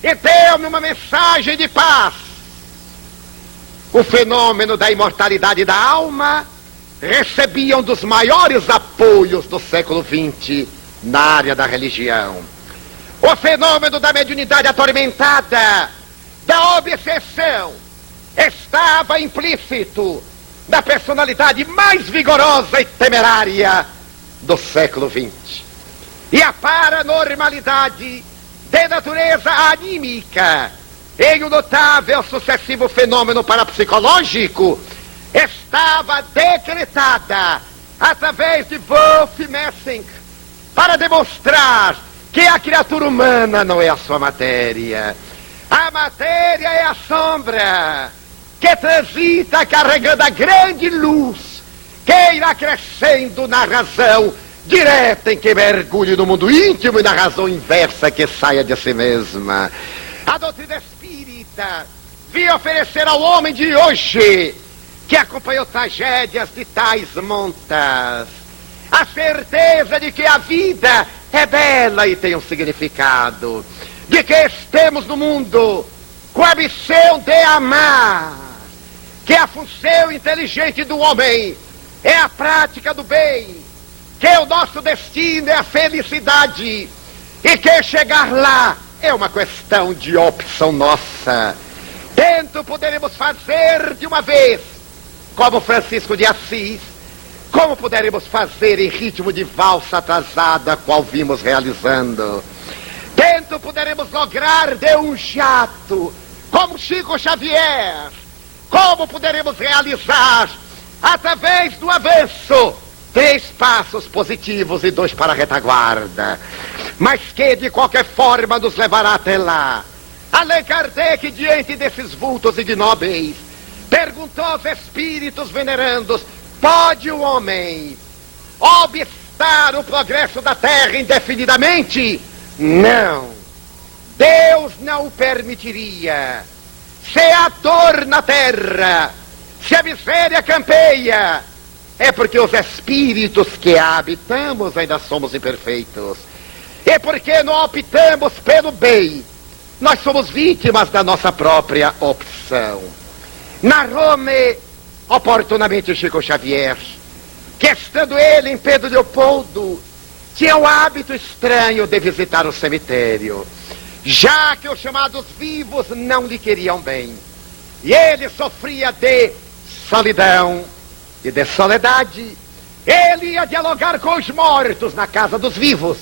e deu-me uma mensagem de paz. O fenômeno da imortalidade da alma recebia um dos maiores apoios do século XX na área da religião. O fenômeno da mediunidade atormentada, da obsessão, estava implícito na personalidade mais vigorosa e temerária do século XX. E a paranormalidade de natureza anímica, em um notável sucessivo fenômeno parapsicológico, estava decretada através de Wolf Messing para demonstrar que a criatura humana não é a sua matéria. A matéria é a sombra que transita carregando a grande luz que irá crescendo na razão direta em que mergulhe no mundo íntimo e na razão inversa que saia de si mesma. A doutrina espírita vinha oferecer ao homem de hoje, que acompanhou tragédias de tais montas, a certeza de que a vida é bela e tem um significado, de que estamos no mundo com a missão de amar, que a função inteligente do homem é a prática do bem, que o nosso destino é a felicidade e que chegar lá é uma questão de opção nossa. Tanto poderemos fazer de uma vez, como Francisco de Assis, como poderemos fazer em ritmo de valsa atrasada, qual vimos realizando. Tanto poderemos lograr de um jato, como Chico Xavier, como poderemos realizar, através do avanço, 3 passos positivos e 2 para a retaguarda, mas que de qualquer forma nos levará até lá. Allan Kardec, diante desses vultos ignóbeis, perguntou aos espíritos venerandos: pode o homem obstar o progresso da Terra indefinidamente? Não. Deus não o permitiria. Se há dor na Terra, se a miséria campeia, é porque os espíritos que a habitamos ainda somos imperfeitos. E porque não optamos pelo bem, nós somos vítimas da nossa própria opção. Narrou-me oportunamente Chico Xavier, que estando ele em Pedro Leopoldo, tinha o hábito estranho de visitar o cemitério, já que os chamados vivos não lhe queriam bem. E ele sofria de solidão e de soledade. Ele ia dialogar com os mortos na casa dos vivos,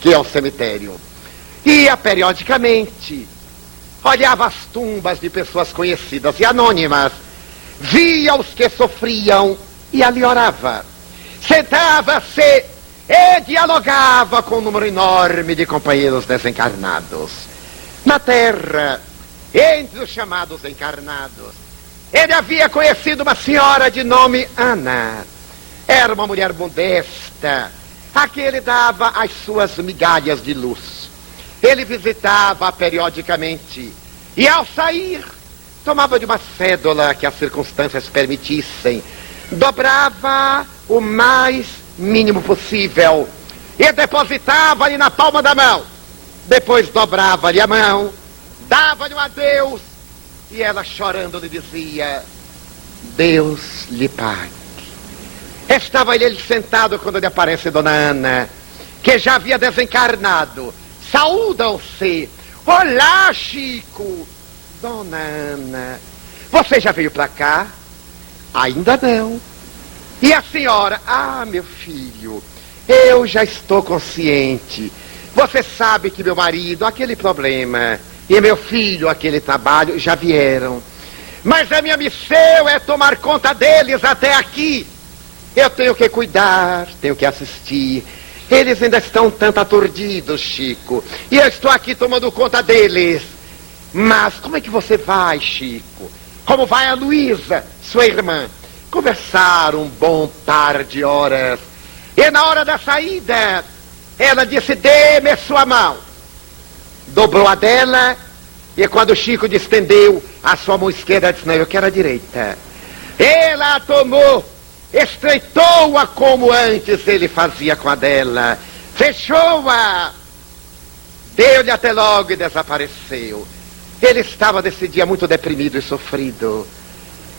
que é o cemitério. Ia periodicamente, olhava as tumbas de pessoas conhecidas e anônimas, via os que sofriam e ali orava. Sentava-se e dialogava com um número enorme de companheiros desencarnados. Na Terra, entre os chamados encarnados, ele havia conhecido uma senhora de nome Ana. Era uma mulher modesta, a que ele dava as suas migalhas de luz. Ele visitava periodicamente e, ao sair, tomava de uma cédula que as circunstâncias permitissem, dobrava o mais mínimo possível e depositava-lhe na palma da mão. Depois dobrava-lhe a mão, dava-lhe um adeus e ela, chorando, lhe dizia: Deus lhe pague. Estava ele sentado quando lhe aparece Dona Ana, que já havia desencarnado. Saúdam-se. Olá, Chico. Dona Ana, você já veio para cá? Ainda não. E a senhora? Ah, meu filho, eu já estou consciente. Você sabe que meu marido, aquele problema, e meu filho, aquele trabalho, já vieram. Mas a minha missão é tomar conta deles até aqui. Eu tenho que cuidar, tenho que assistir. Eles ainda estão tanto aturdidos, Chico. E eu estou aqui tomando conta deles. Mas como é que você vai, Chico? Como vai a Luísa, sua irmã? Conversaram um bom par de horas. E na hora da saída, ela disse, dê-me sua mão. Dobrou a dela, e quando o Chico estendeu a sua mão esquerda, disse, não, eu quero a direita. Ela a tomou, estreitou-a como antes ele fazia com a dela. Fechou-a. Deu-lhe até logo e desapareceu. Ele estava nesse dia muito deprimido e sofrido.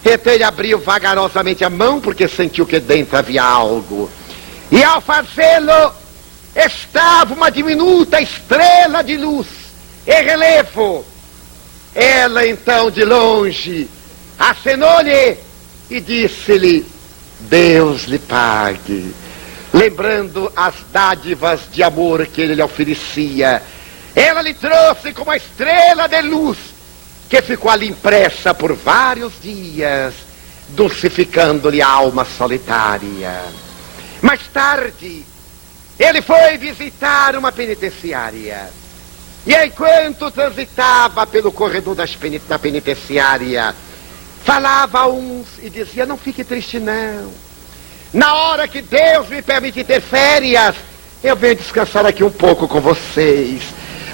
Então ele abriu vagarosamente a mão, porque sentiu que dentro havia algo. E ao fazê-lo, estava uma diminuta estrela de luz, em relevo. Ela então, de longe, acenou-lhe e disse-lhe, Deus lhe pague. Lembrando as dádivas de amor que ele lhe oferecia, ela lhe trouxe como uma estrela de luz, que ficou ali impressa por vários dias, dulcificando-lhe a alma solitária. Mais tarde, ele foi visitar uma penitenciária. E enquanto transitava pelo corredor da penitenciária, falava a uns e dizia, não fique triste não. Na hora que Deus me permite ter férias, eu venho descansar aqui um pouco com vocês,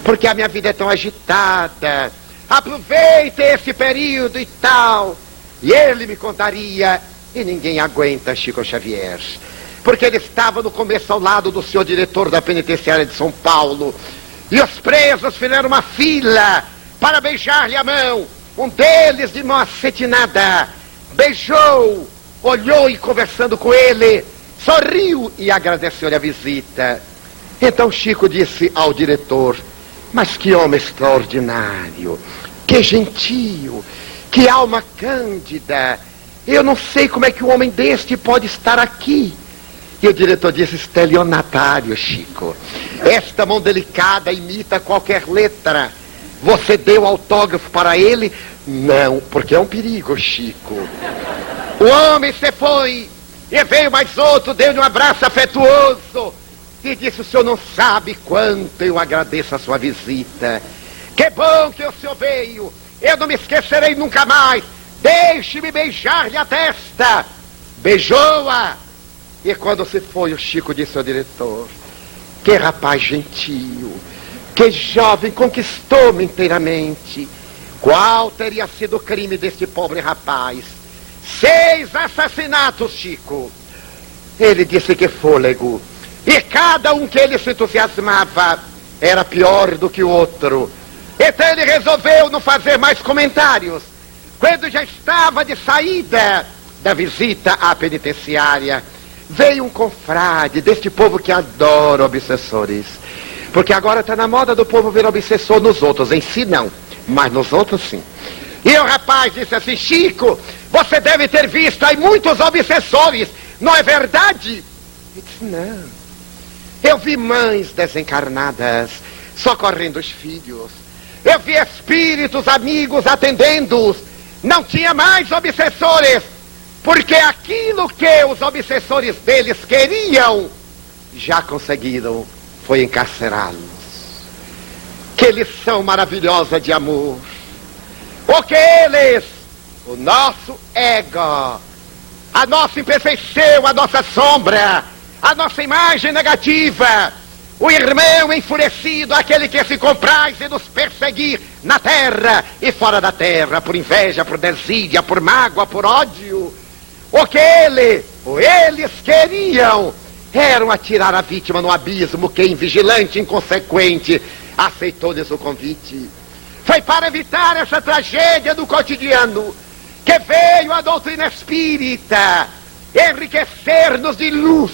porque a minha vida é tão agitada. Aproveite esse período e tal. E ele me contaria, e ninguém aguenta Chico Xavier, porque ele estava no começo ao lado do senhor diretor da penitenciária de São Paulo, e os presos fizeram uma fila para beijar-lhe a mão. Um deles, de mão acetinada, beijou, olhou e conversando com ele, sorriu e agradeceu-lhe a visita. Então Chico disse ao diretor, mas que homem extraordinário, que gentil, que alma cândida. Eu não sei como é que um homem deste pode estar aqui. E o diretor disse, estelionatário, Chico. Esta mão delicada imita qualquer letra. Você deu autógrafo para ele? Não, porque é um perigo, Chico. O homem se foi, e veio mais outro, deu-lhe um abraço afetuoso, e disse, o senhor não sabe quanto eu agradeço a sua visita. Que bom que o senhor veio, eu não me esquecerei nunca mais. Deixe-me beijar-lhe a testa. Beijou-a. E quando se foi, o Chico disse ao diretor, que rapaz gentil, que jovem, conquistou-me inteiramente. Qual teria sido o crime deste pobre rapaz? 6 assassinatos, Chico. Ele disse que fôlego. E cada um que ele se entusiasmava era pior do que o outro. Então ele resolveu não fazer mais comentários. Quando já estava de saída da visita à penitenciária, veio um confrade deste povo que adora obsessores. Porque agora está na moda do povo ver obsessor nos outros. Em si não, mas nos outros sim. E o rapaz disse assim, Chico, você deve ter visto aí muitos obsessores, não é verdade? Ele disse, não. Eu vi mães desencarnadas socorrendo os filhos. Eu vi espíritos amigos atendendo-os. Não tinha mais obsessores, porque aquilo que os obsessores deles queriam, já conseguiram, foi encarcerá-los. Que lição maravilhosa de amor. O que eles, o nosso ego, a nossa imperfeição, a nossa sombra, a nossa imagem negativa, o irmão enfurecido, aquele que se compraz em nos perseguir na terra e fora da terra, por inveja, por desídia, por mágoa, por ódio. O que eles queriam eram atirar a vítima no abismo que, invigilante, inconsequente, aceitou-lhes o convite. Foi para evitar essa tragédia do cotidiano que veio a doutrina espírita enriquecer-nos de luz,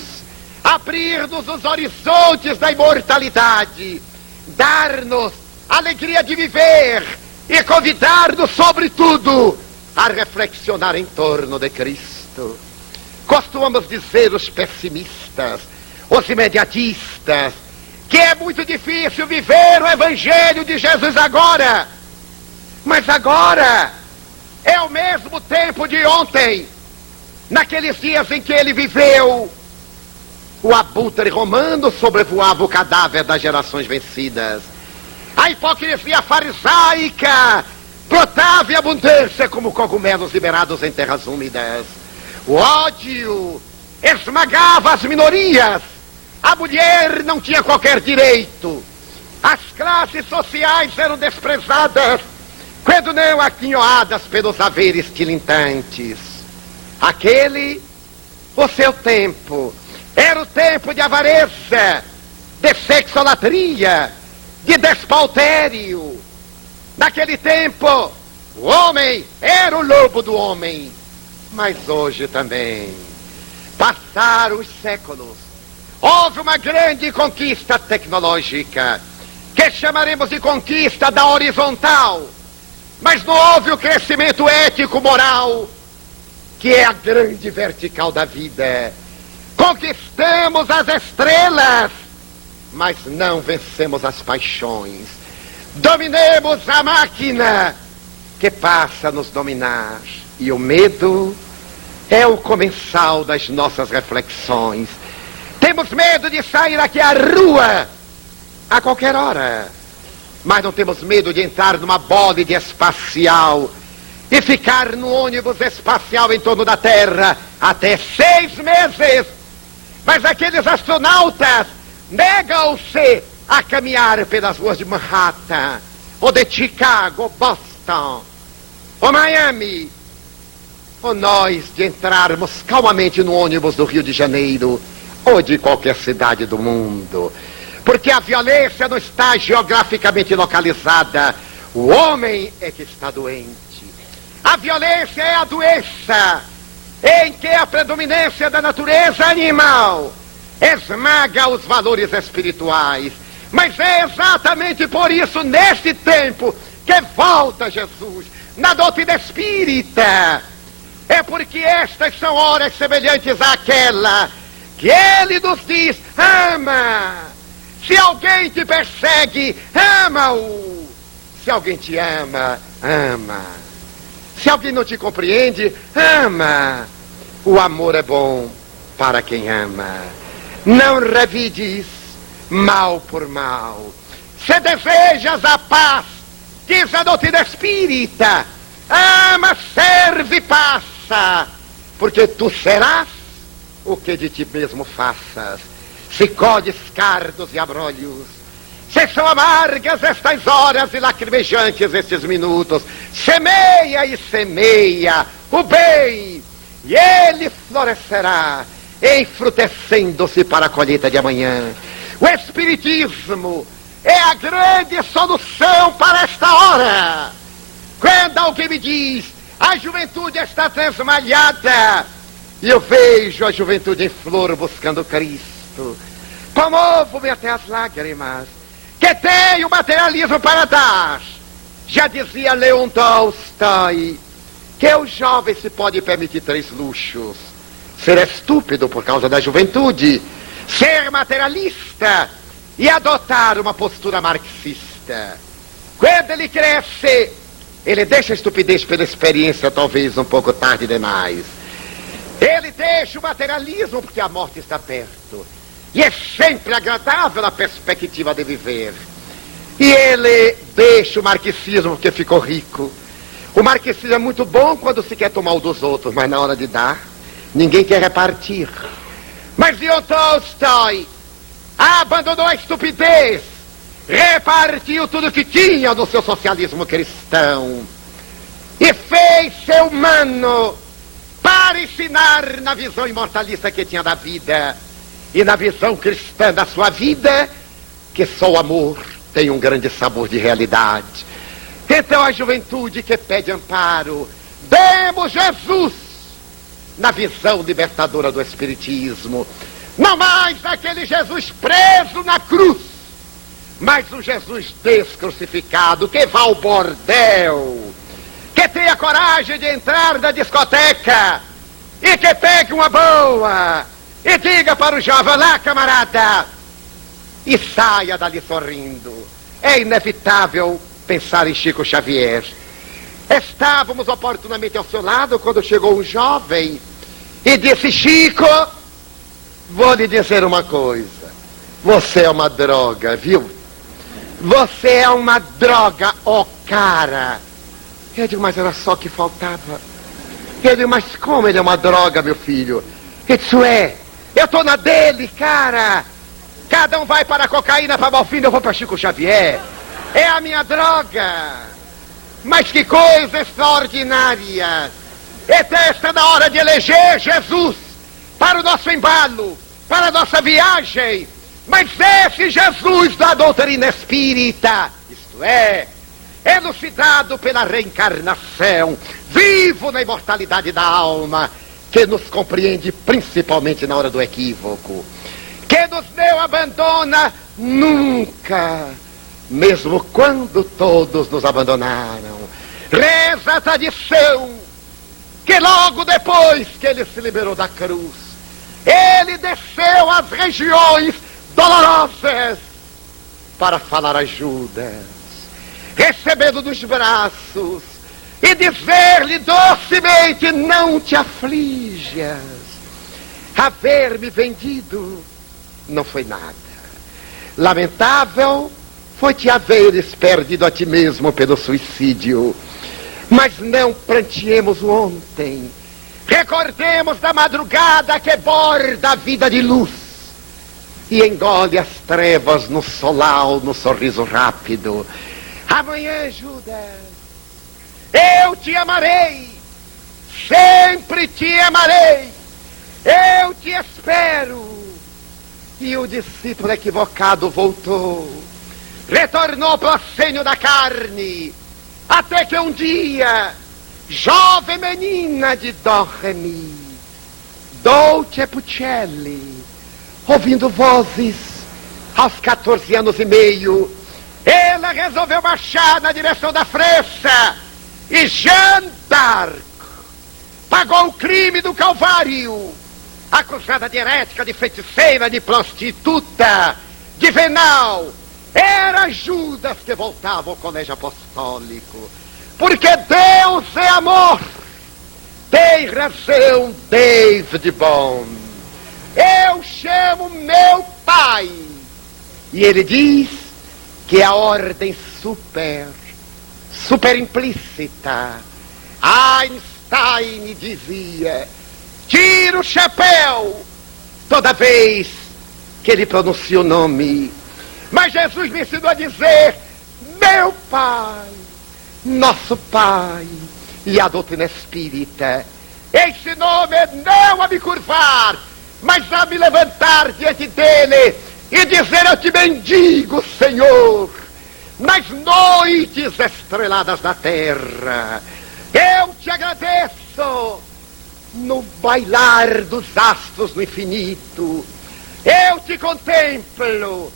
abrir-nos os horizontes da imortalidade, dar-nos a alegria de viver e convidar-nos, sobretudo, a reflexionar em torno de Cristo. Costumamos dizer os pessimistas, os imediatistas, que é muito difícil viver o Evangelho de Jesus agora. Mas agora é o mesmo tempo de ontem, naqueles dias em que ele viveu. O abutre romano sobrevoava o cadáver das gerações vencidas. A hipocrisia farisaica brotava em abundância como cogumelos liberados em terras úmidas. O ódio esmagava as minorias. A mulher não tinha qualquer direito. As classes sociais eram desprezadas, quando não aquinhoadas pelos haveres tilintantes. Aquele, o seu tempo, era o tempo de avareza, de sexolatria, de despautério. Naquele tempo, o homem era o lobo do homem. Mas hoje também, passaram os séculos, houve uma grande conquista tecnológica, que chamaremos de conquista da horizontal. Mas não houve o crescimento ético-moral, que é a grande vertical da vida. Conquistamos as estrelas, mas não vencemos as paixões. Dominemos a máquina, que passa a nos dominar. E o medo é o comensal das nossas reflexões. Temos medo de sair aqui à rua a qualquer hora, mas não temos medo de entrar numa bólice espacial e ficar no ônibus espacial em torno da Terra até 6 meses. Mas aqueles astronautas negam-se a caminhar pelas ruas de Manhattan, ou de Chicago, ou Boston, ou Miami, ou nós de entrarmos calmamente no ônibus do Rio de Janeiro, ou de qualquer cidade do mundo. Porque a violência não está geograficamente localizada. O homem é que está doente. A violência é a doença em que a predominância da natureza animal esmaga os valores espirituais. Mas é exatamente por isso, neste tempo, que volta Jesus, na doutrina espírita. É porque estas são horas semelhantes àquela que ele nos diz: ama. Se alguém te persegue, ama-o. Se alguém te ama, ama. Se alguém não te compreende, ama. O amor é bom para quem ama. Não revides mal por mal. Se desejas a paz, diz a doutrina espírita, ama, serve e passa, porque tu serás o que de ti mesmo faças. Se colhes cardos e abrolhos, se são amargas estas horas e lacrimejantes estes minutos, semeia e semeia o bem, e ele florescerá, enfrutecendo-se para a colheita de amanhã. O Espiritismo é a grande solução para esta hora. Quando alguém me diz: a juventude está transmalhada, e eu vejo a juventude em flor buscando Cristo, comovo-me até as lágrimas, que tem o materialismo para dar. Já dizia Leon Tolstói que o jovem se pode permitir 3 luxos: ser estúpido por causa da juventude, ser materialista e adotar uma postura marxista. Quando ele cresce, ele deixa a estupidez pela experiência, talvez um pouco tarde demais. Ele deixa o materialismo porque a morte está perto. E é sempre agradável a perspectiva de viver. E ele deixa o marxismo porque ficou rico. O marxismo é muito bom quando se quer tomar o dos outros, mas na hora de dar, ninguém quer repartir. Mas Leon Tolstói abandonou a estupidez, repartiu tudo que tinha no seu socialismo cristão e fez ser humano para ensinar na visão imortalista que tinha da vida e na visão cristã da sua vida, que só o amor tem um grande sabor de realidade. Então a juventude que pede amparo, demos Jesus na visão libertadora do Espiritismo. Não mais aquele Jesus preso na cruz, mas o Jesus descrucificado, que vá ao bordel, que tenha coragem de entrar na discoteca e que pegue uma boa e diga para o jovem: lá, camarada, e saia dali sorrindo. É inevitável pensar em Chico Xavier. Estávamos oportunamente ao seu lado quando chegou um jovem e disse: Chico, Vou lhe dizer uma coisa. Você é uma droga, viu? Você é uma droga, ó cara. Eu digo, mas era só que faltava. Eu digo, mas como ele é uma droga, meu filho? Isso é, eu tô na dele, cara. Cada um vai para a cocaína, para a morfina, eu vou para Chico Xavier. É a minha droga. Mas que coisa extraordinária. Está na hora de eleger Jesus para o nosso embalo, para a nossa viagem. Mas esse Jesus da doutrina espírita, isto é, elucidado pela reencarnação, vivo na imortalidade da alma, que nos compreende principalmente na hora do equívoco, que nos não abandona nunca, mesmo quando todos nos abandonaram. Reza a tradição que logo depois que ele se liberou da cruz, ele desceu às regiões dolorosas para falar a Judas, recebendo dos braços e dizer-lhe docemente: não te aflijas, haver-me vendido não foi nada, lamentável foi te haveres perdido a ti mesmo pelo suicídio, mas não pranteemos o ontem, recordemos da madrugada que borda a vida de luz e engole as trevas no solau, no sorriso rápido. Amanhã, Judas, eu te amarei, sempre te amarei, eu te espero. E o discípulo equivocado voltou, retornou para o senho da carne, até que um dia, jovem menina de Dó Ré Mi, Dolce Puccelli, ouvindo vozes aos 14 anos e meio, ela resolveu marchar na direção da França e Jeanne d'Arc pagou o crime do Calvário, acusada de herética, de feiticeira, de prostituta, de venal. Era Judas que voltava ao colégio apostólico, porque Deus é amor. Tem razão David Bohm. Eu chamo meu pai. E ele diz que a ordem super implícita. Einstein dizia: tira o chapéu toda vez que ele pronuncia o nome. Mas Jesus me ensinou a dizer: meu pai, nosso pai. E a doutrina espírita ensinou-me não a me curvar, mas a me levantar diante dele e dizer: eu te bendigo, Senhor, nas noites estreladas da terra. Eu te agradeço no bailar dos astros no infinito. Eu te contemplo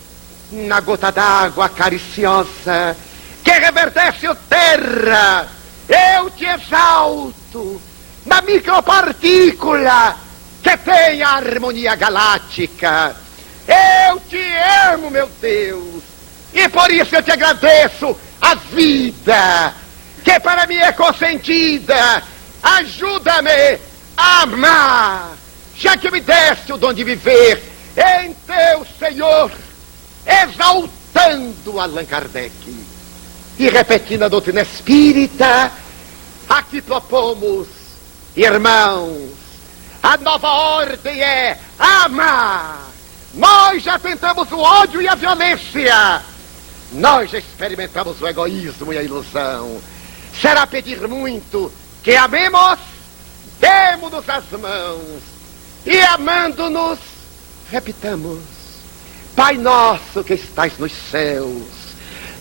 na gota d'água acariciosa que reverdece a terra. Eu te exalto na micropartícula que tem a harmonia galáctica. Eu te amo, meu Deus, e por isso eu te agradeço a vida que para mim é consentida. Ajuda-me a amar, já que me deste o dom de viver em teu Senhor, exaltando Allan Kardec e repetindo a doutrina espírita. Aqui propomos, irmãos, a nova ordem é amar. Nós já tentamos o ódio e a violência, nós já experimentamos o egoísmo e a ilusão. Será pedir muito que amemos? Demos-nos as mãos e, amando-nos, repitamos: Pai nosso que estais nos céus,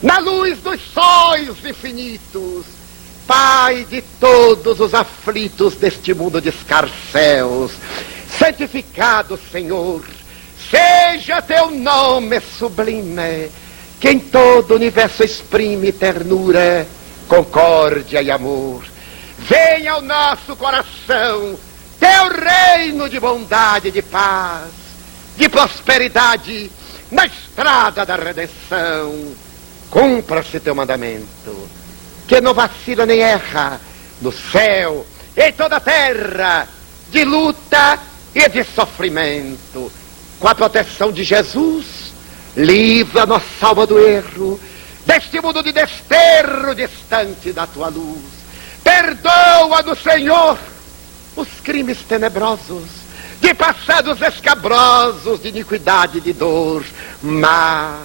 na luz dos sóis infinitos, Pai de todos os aflitos deste mundo de escarcéus, santificado, Senhor, seja teu nome sublime, que em todo o universo exprime ternura, concórdia e amor. Venha ao nosso coração teu reino de bondade e de paz, de prosperidade na estrada da redenção. Cumpra-se teu mandamento, que não vacila nem erra, no céu e toda a terra, de luta e de sofrimento. com a proteção de Jesus, livra nossa alma do erro, deste mundo de desterro distante da tua luz. Perdoa-nos, Senhor, os crimes tenebrosos, de passados escabrosos, de iniquidade e de dor, mas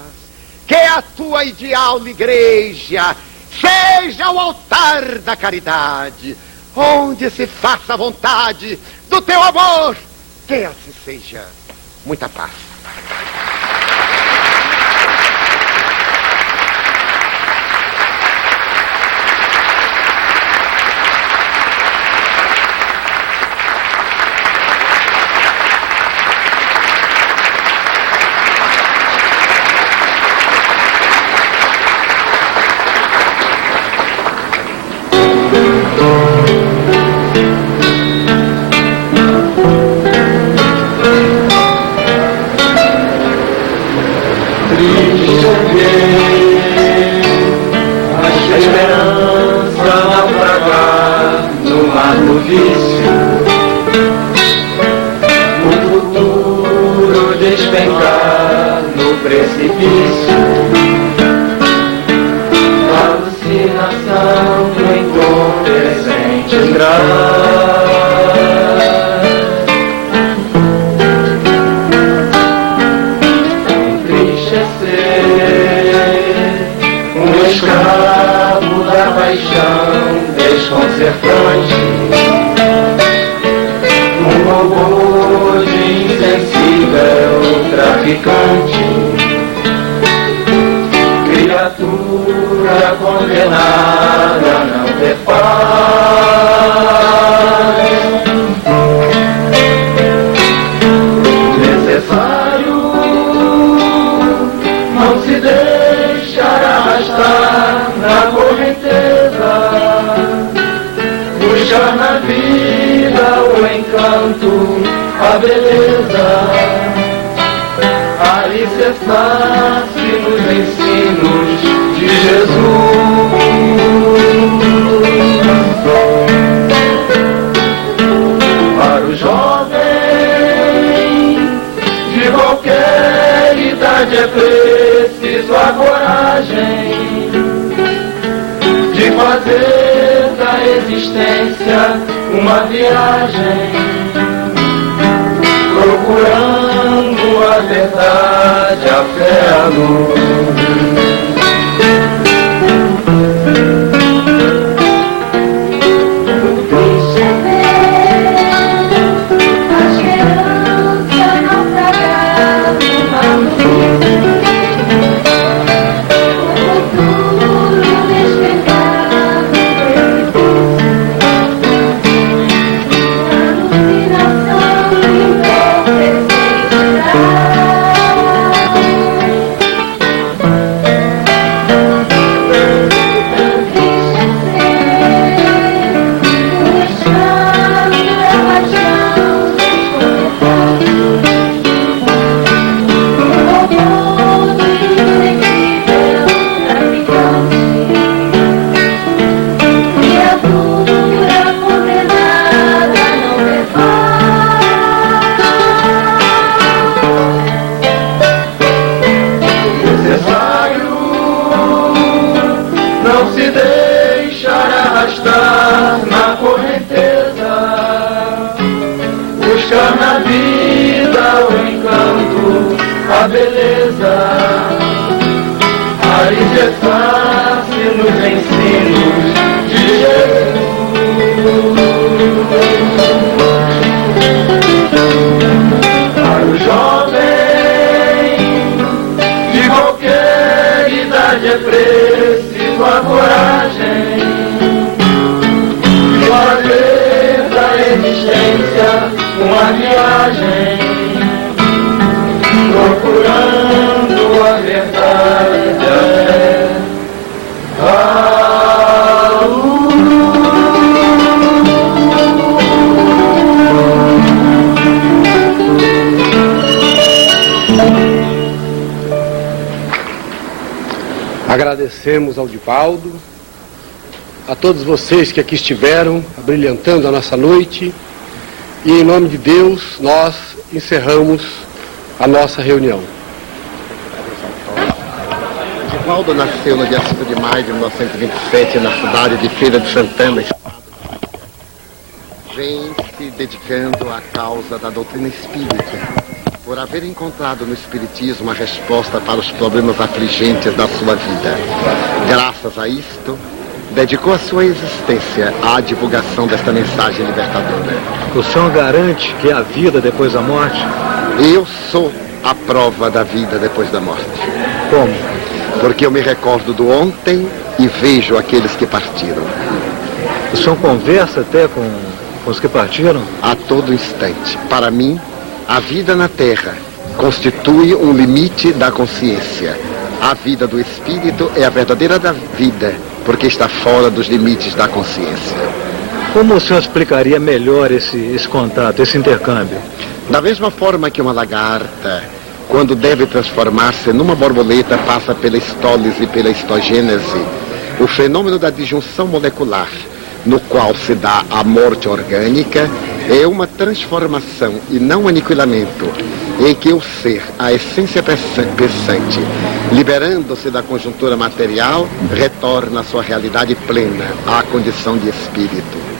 que a tua ideal igreja seja o altar da caridade, onde se faça a vontade do teu amor. Que assim seja. Muita paz. Criatura condenada a não ter paz, necessário não se deixar arrastar na correnteza, buscar na vida o encanto, a beleza, alicerçar-se nos ensinos de Jesus. Para o jovem de qualquer idade é preciso a coragem de fazer da existência uma viagem, procurando a verdade, a fé, a luz. A beleza, alicerçar-se nos ensinos de Jesus. Para o jovem de qualquer idade é preciso a coragem de fazer da existência uma viagem, procurando a verdade, a luz. Agradecemos ao Divaldo, a todos vocês que aqui estiveram, abrilhantando a nossa noite, e em nome de Deus nós encerramos a nossa reunião. Divaldo nasceu no dia 5 de maio de 1927 na cidade de Feira de Santana. Vem se dedicando à causa da doutrina espírita, por haver encontrado no Espiritismo a resposta para os problemas afligentes da sua vida. Graças a isto, dedicou a sua existência à divulgação desta mensagem libertadora. O senhor garante que há vida depois da morte? Eu sou a prova da vida depois da morte. Como? Porque eu me recordo do ontem e vejo aqueles que partiram. O senhor conversa até com os que partiram? A todo instante. Para mim, a vida na Terra constitui um limite da consciência. A vida do espírito é a verdadeira da vida, porque está fora dos limites da consciência. Como o senhor explicaria melhor esse contato, esse intercâmbio? Da mesma forma que uma lagarta, quando deve transformar-se numa borboleta, passa pela estólise e pela histogênese, o fenômeno da disjunção molecular, no qual se dá a morte orgânica, é uma transformação e não um aniquilamento, em que o ser, a essência pensante, liberando-se da conjuntura material, retorna à sua realidade plena, à condição de espírito.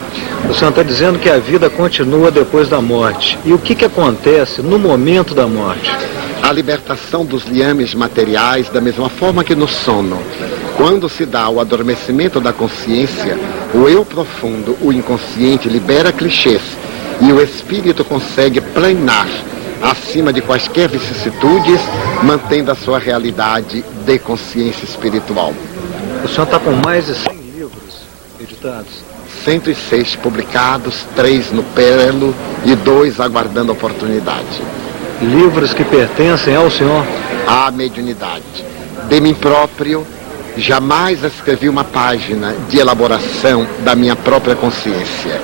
O senhor está dizendo que a vida continua depois da morte. E o que acontece no momento da morte? A libertação dos liames materiais, da mesma forma que no sono. Quando se dá o adormecimento da consciência, o eu profundo, o inconsciente, libera clichês e o espírito consegue planar acima de quaisquer vicissitudes, mantendo a sua realidade de consciência espiritual. O senhor está com mais de 100 livros editados? 106 publicados, 3 no Pérola e 2 aguardando oportunidade. Livros que pertencem ao senhor? À mediunidade. De mim próprio, jamais escrevi uma página de elaboração da minha própria consciência.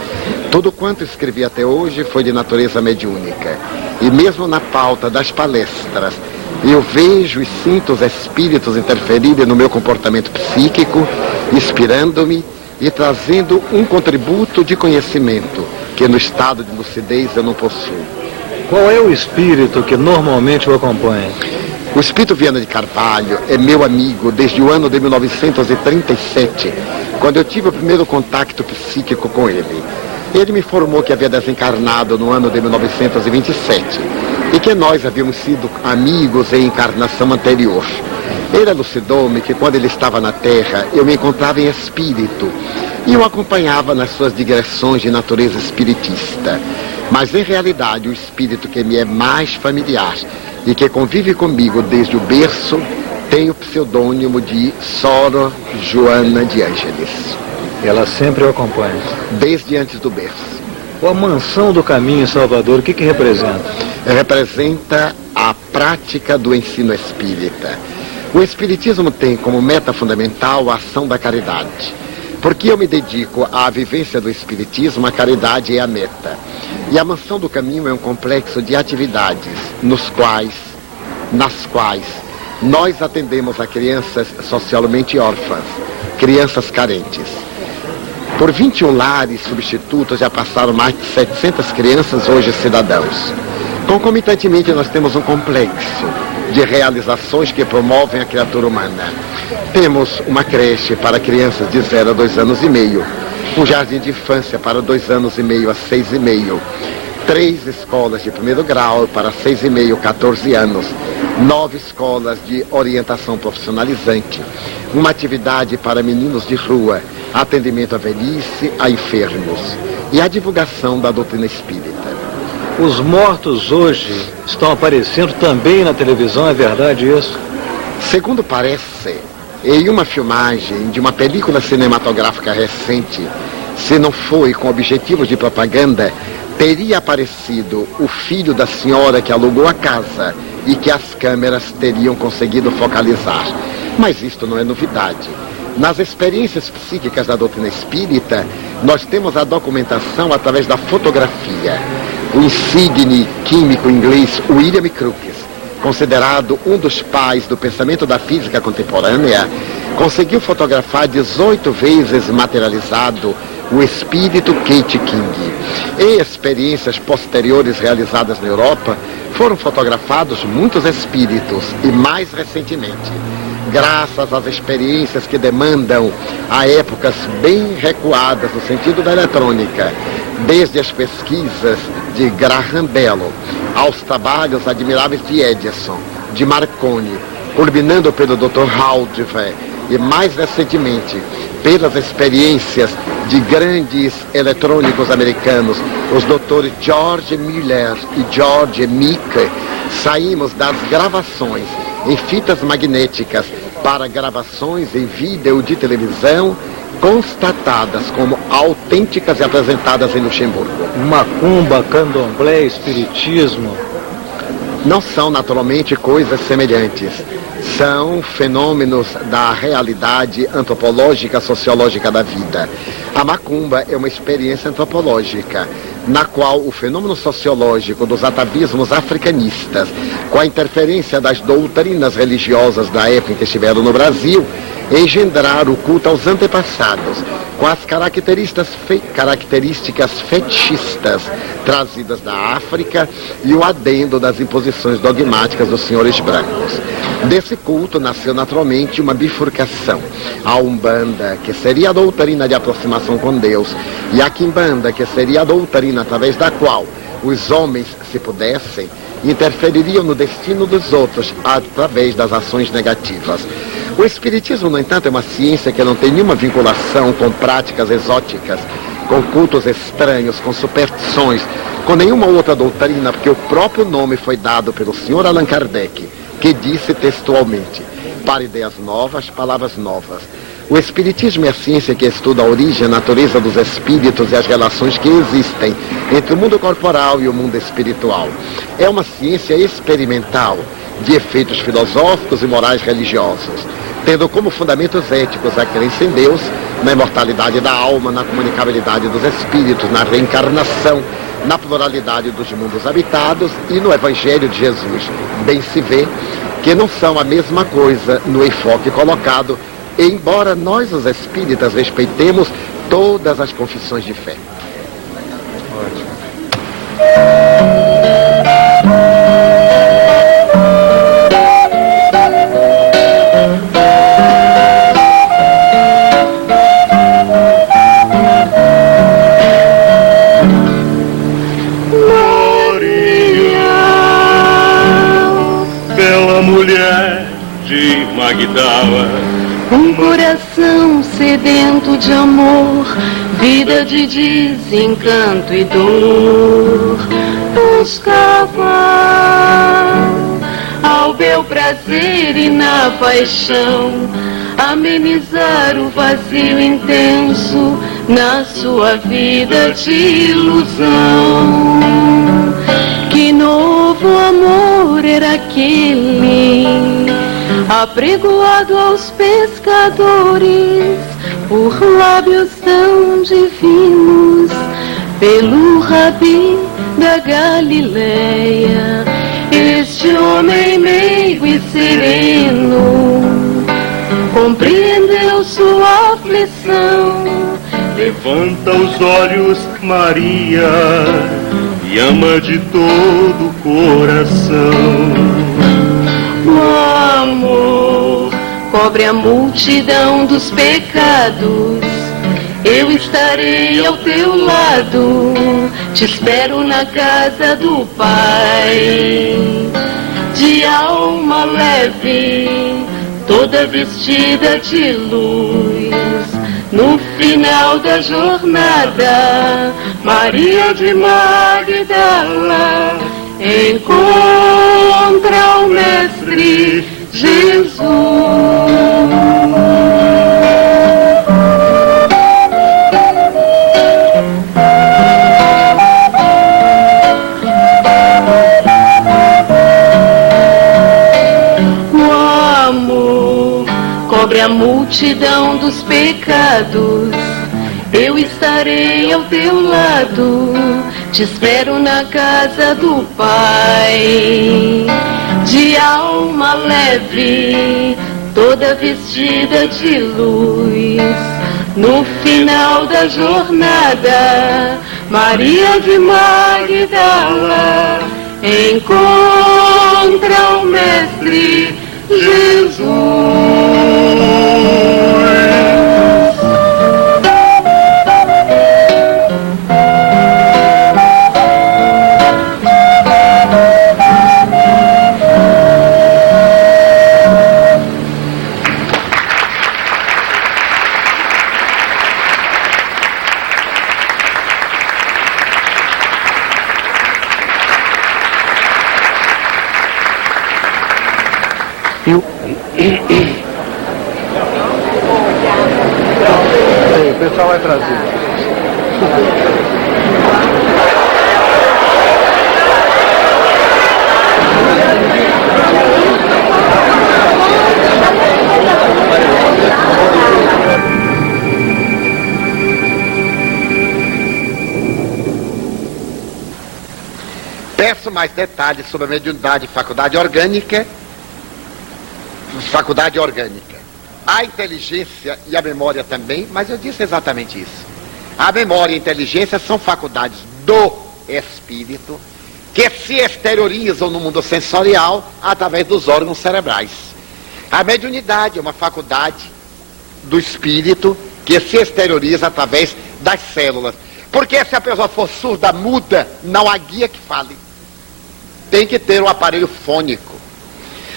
Tudo quanto escrevi até hoje foi de natureza mediúnica. E mesmo na pauta das palestras, eu vejo e sinto os espíritos interferirem no meu comportamento psíquico, inspirando-me e trazendo um contributo de conhecimento que no estado de lucidez eu não possuo. Qual é o espírito que normalmente o acompanha? O espírito Viana de Carvalho é meu amigo desde o ano de 1937, quando eu tive o primeiro contato psíquico com ele. Ele me informou que havia desencarnado no ano de 1927 e que nós havíamos sido amigos em encarnação anterior. Ele elucidou-me que quando ele estava na Terra, eu me encontrava em espírito e o acompanhava nas suas digressões de natureza espiritista. Mas, em realidade, o espírito que me é mais familiar e que convive comigo desde o berço tem o pseudônimo de Sor Joana de Ângeles. Ela sempre o acompanha? Desde antes do berço. A Mansão do Caminho em Salvador, o que representa? Representa a prática do ensino espírita. O Espiritismo tem como meta fundamental a ação da caridade. Porque eu me dedico à vivência do Espiritismo, a caridade é a meta. E a Mansão do Caminho é um complexo de atividades nas quais nós atendemos a crianças socialmente órfãs, crianças carentes. Por 21 lares substitutos já passaram mais de 700 crianças, hoje cidadãos. Concomitantemente, nós temos um complexo de realizações que promovem a criatura humana. Temos uma creche para crianças de 0 a 2 anos e meio, um jardim de infância para 2 anos e meio a 6 e meio, 3 escolas de primeiro grau para 6 e meio, 14 anos, 9 escolas de orientação profissionalizante, uma atividade para meninos de rua, atendimento à velhice, a enfermos e a divulgação da doutrina espírita. Os mortos hoje estão aparecendo também na televisão, é verdade isso? Segundo parece, em uma filmagem de uma película cinematográfica recente, se não foi com objetivos de propaganda, teria aparecido o filho da senhora que alugou a casa e que as câmeras teriam conseguido focalizar. Mas isto não é novidade. Nas experiências psíquicas da doutrina espírita, nós temos a documentação através da fotografia. O insigne químico inglês William Crookes, considerado um dos pais do pensamento da física contemporânea, conseguiu fotografar 18 vezes materializado o espírito Kate King. Em experiências posteriores realizadas na Europa, foram fotografados muitos espíritos e, mais recentemente, graças às experiências que demandam a épocas bem recuadas no sentido da eletrônica, desde as pesquisas de Graham Bell aos trabalhos admiráveis de Edison, de Marconi, culminando pelo Dr. Haldeman e, mais recentemente, pelas experiências de grandes eletrônicos americanos, os doutores George Miller e George Meek, saímos das gravações em fitas magnéticas para gravações em vídeo de televisão, constatadas como autênticas e apresentadas em Luxemburgo. Macumba, candomblé, espiritismo. Não são naturalmente coisas semelhantes. São fenômenos da realidade antropológica, sociológica da vida. A macumba é uma experiência antropológica, na qual o fenômeno sociológico dos atavismos africanistas, com a interferência das doutrinas religiosas da época em que estiveram no Brasil, engendraram o culto aos antepassados, com as características fetichistas trazidas da África e o adendo das imposições dogmáticas dos senhores brancos. Desse culto nasceu naturalmente uma bifurcação. A Umbanda, que seria a doutrina de aproximação com Deus, e a Quimbanda, que seria a doutrina através da qual os homens, se pudessem, interfeririam no destino dos outros através das ações negativas. O Espiritismo, no entanto, é uma ciência que não tem nenhuma vinculação com práticas exóticas, com cultos estranhos, com superstições, com nenhuma outra doutrina, porque o próprio nome foi dado pelo Sr. Allan Kardec, que disse textualmente: para ideias novas, palavras novas. O Espiritismo é a ciência que estuda a origem, a natureza dos espíritos e as relações que existem entre o mundo corporal e o mundo espiritual. É uma ciência experimental, de efeitos filosóficos e morais religiosos, tendo como fundamentos éticos a crença em Deus, na imortalidade da alma, na comunicabilidade dos espíritos, na reencarnação, na pluralidade dos mundos habitados e no Evangelho de Jesus. Bem se vê que não são a mesma coisa no enfoque colocado, embora nós, os espíritas, respeitemos todas as confissões de fé. Um coração sedento de amor, vida de desencanto e dor, buscava ao bel prazer e na paixão amenizar o vazio intenso na sua vida de ilusão. Que novo amor era aquele, apregoado aos pescadores, por lábios tão divinos, pelo Rabi da Galileia. Este homem meigo e sereno compreendeu sua aflição. Levanta os olhos, Maria, e ama de todo o coração. O amor cobre a multidão dos pecados. Eu estarei ao teu lado, te espero na casa do Pai. De alma leve, toda vestida de luz, no final da jornada, Maria de Magdala encontra o Mestre Jesus. O amor cobre a multidão dos pecados. Eu estarei ao teu lado, te espero na casa do Pai. De alma leve, toda vestida de luz, no final da jornada, Maria de Magdala encontra o Mestre Jesus. O pessoal vai trazer. Peço mais detalhes sobre a mediunidade e faculdade orgânica. A inteligência e a memória também, mas eu disse exatamente isso. A memória e a inteligência são faculdades do espírito que se exteriorizam no mundo sensorial através dos órgãos cerebrais. A mediunidade é uma faculdade do espírito que se exterioriza através das células. Porque se a pessoa for surda, muda, não há guia que fale. Tem que ter um aparelho fônico.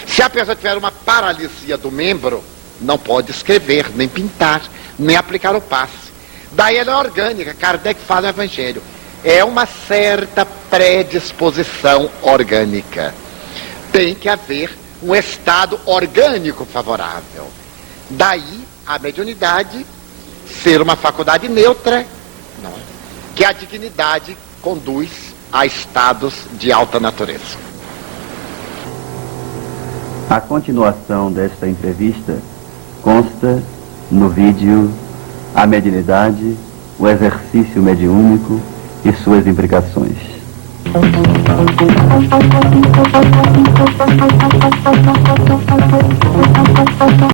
Se a pessoa tiver uma paralisia do membro, não pode escrever, nem pintar, nem aplicar o passe. Daí ela é orgânica. Kardec fala no Evangelho. É uma certa predisposição orgânica. Tem que haver um estado orgânico favorável. Daí a mediunidade ser uma faculdade neutra, não é? Que a dignidade conduz a estados de alta natureza. A continuação desta entrevista consta no vídeo A Mediunidade, o Exercício Mediúnico e suas implicações.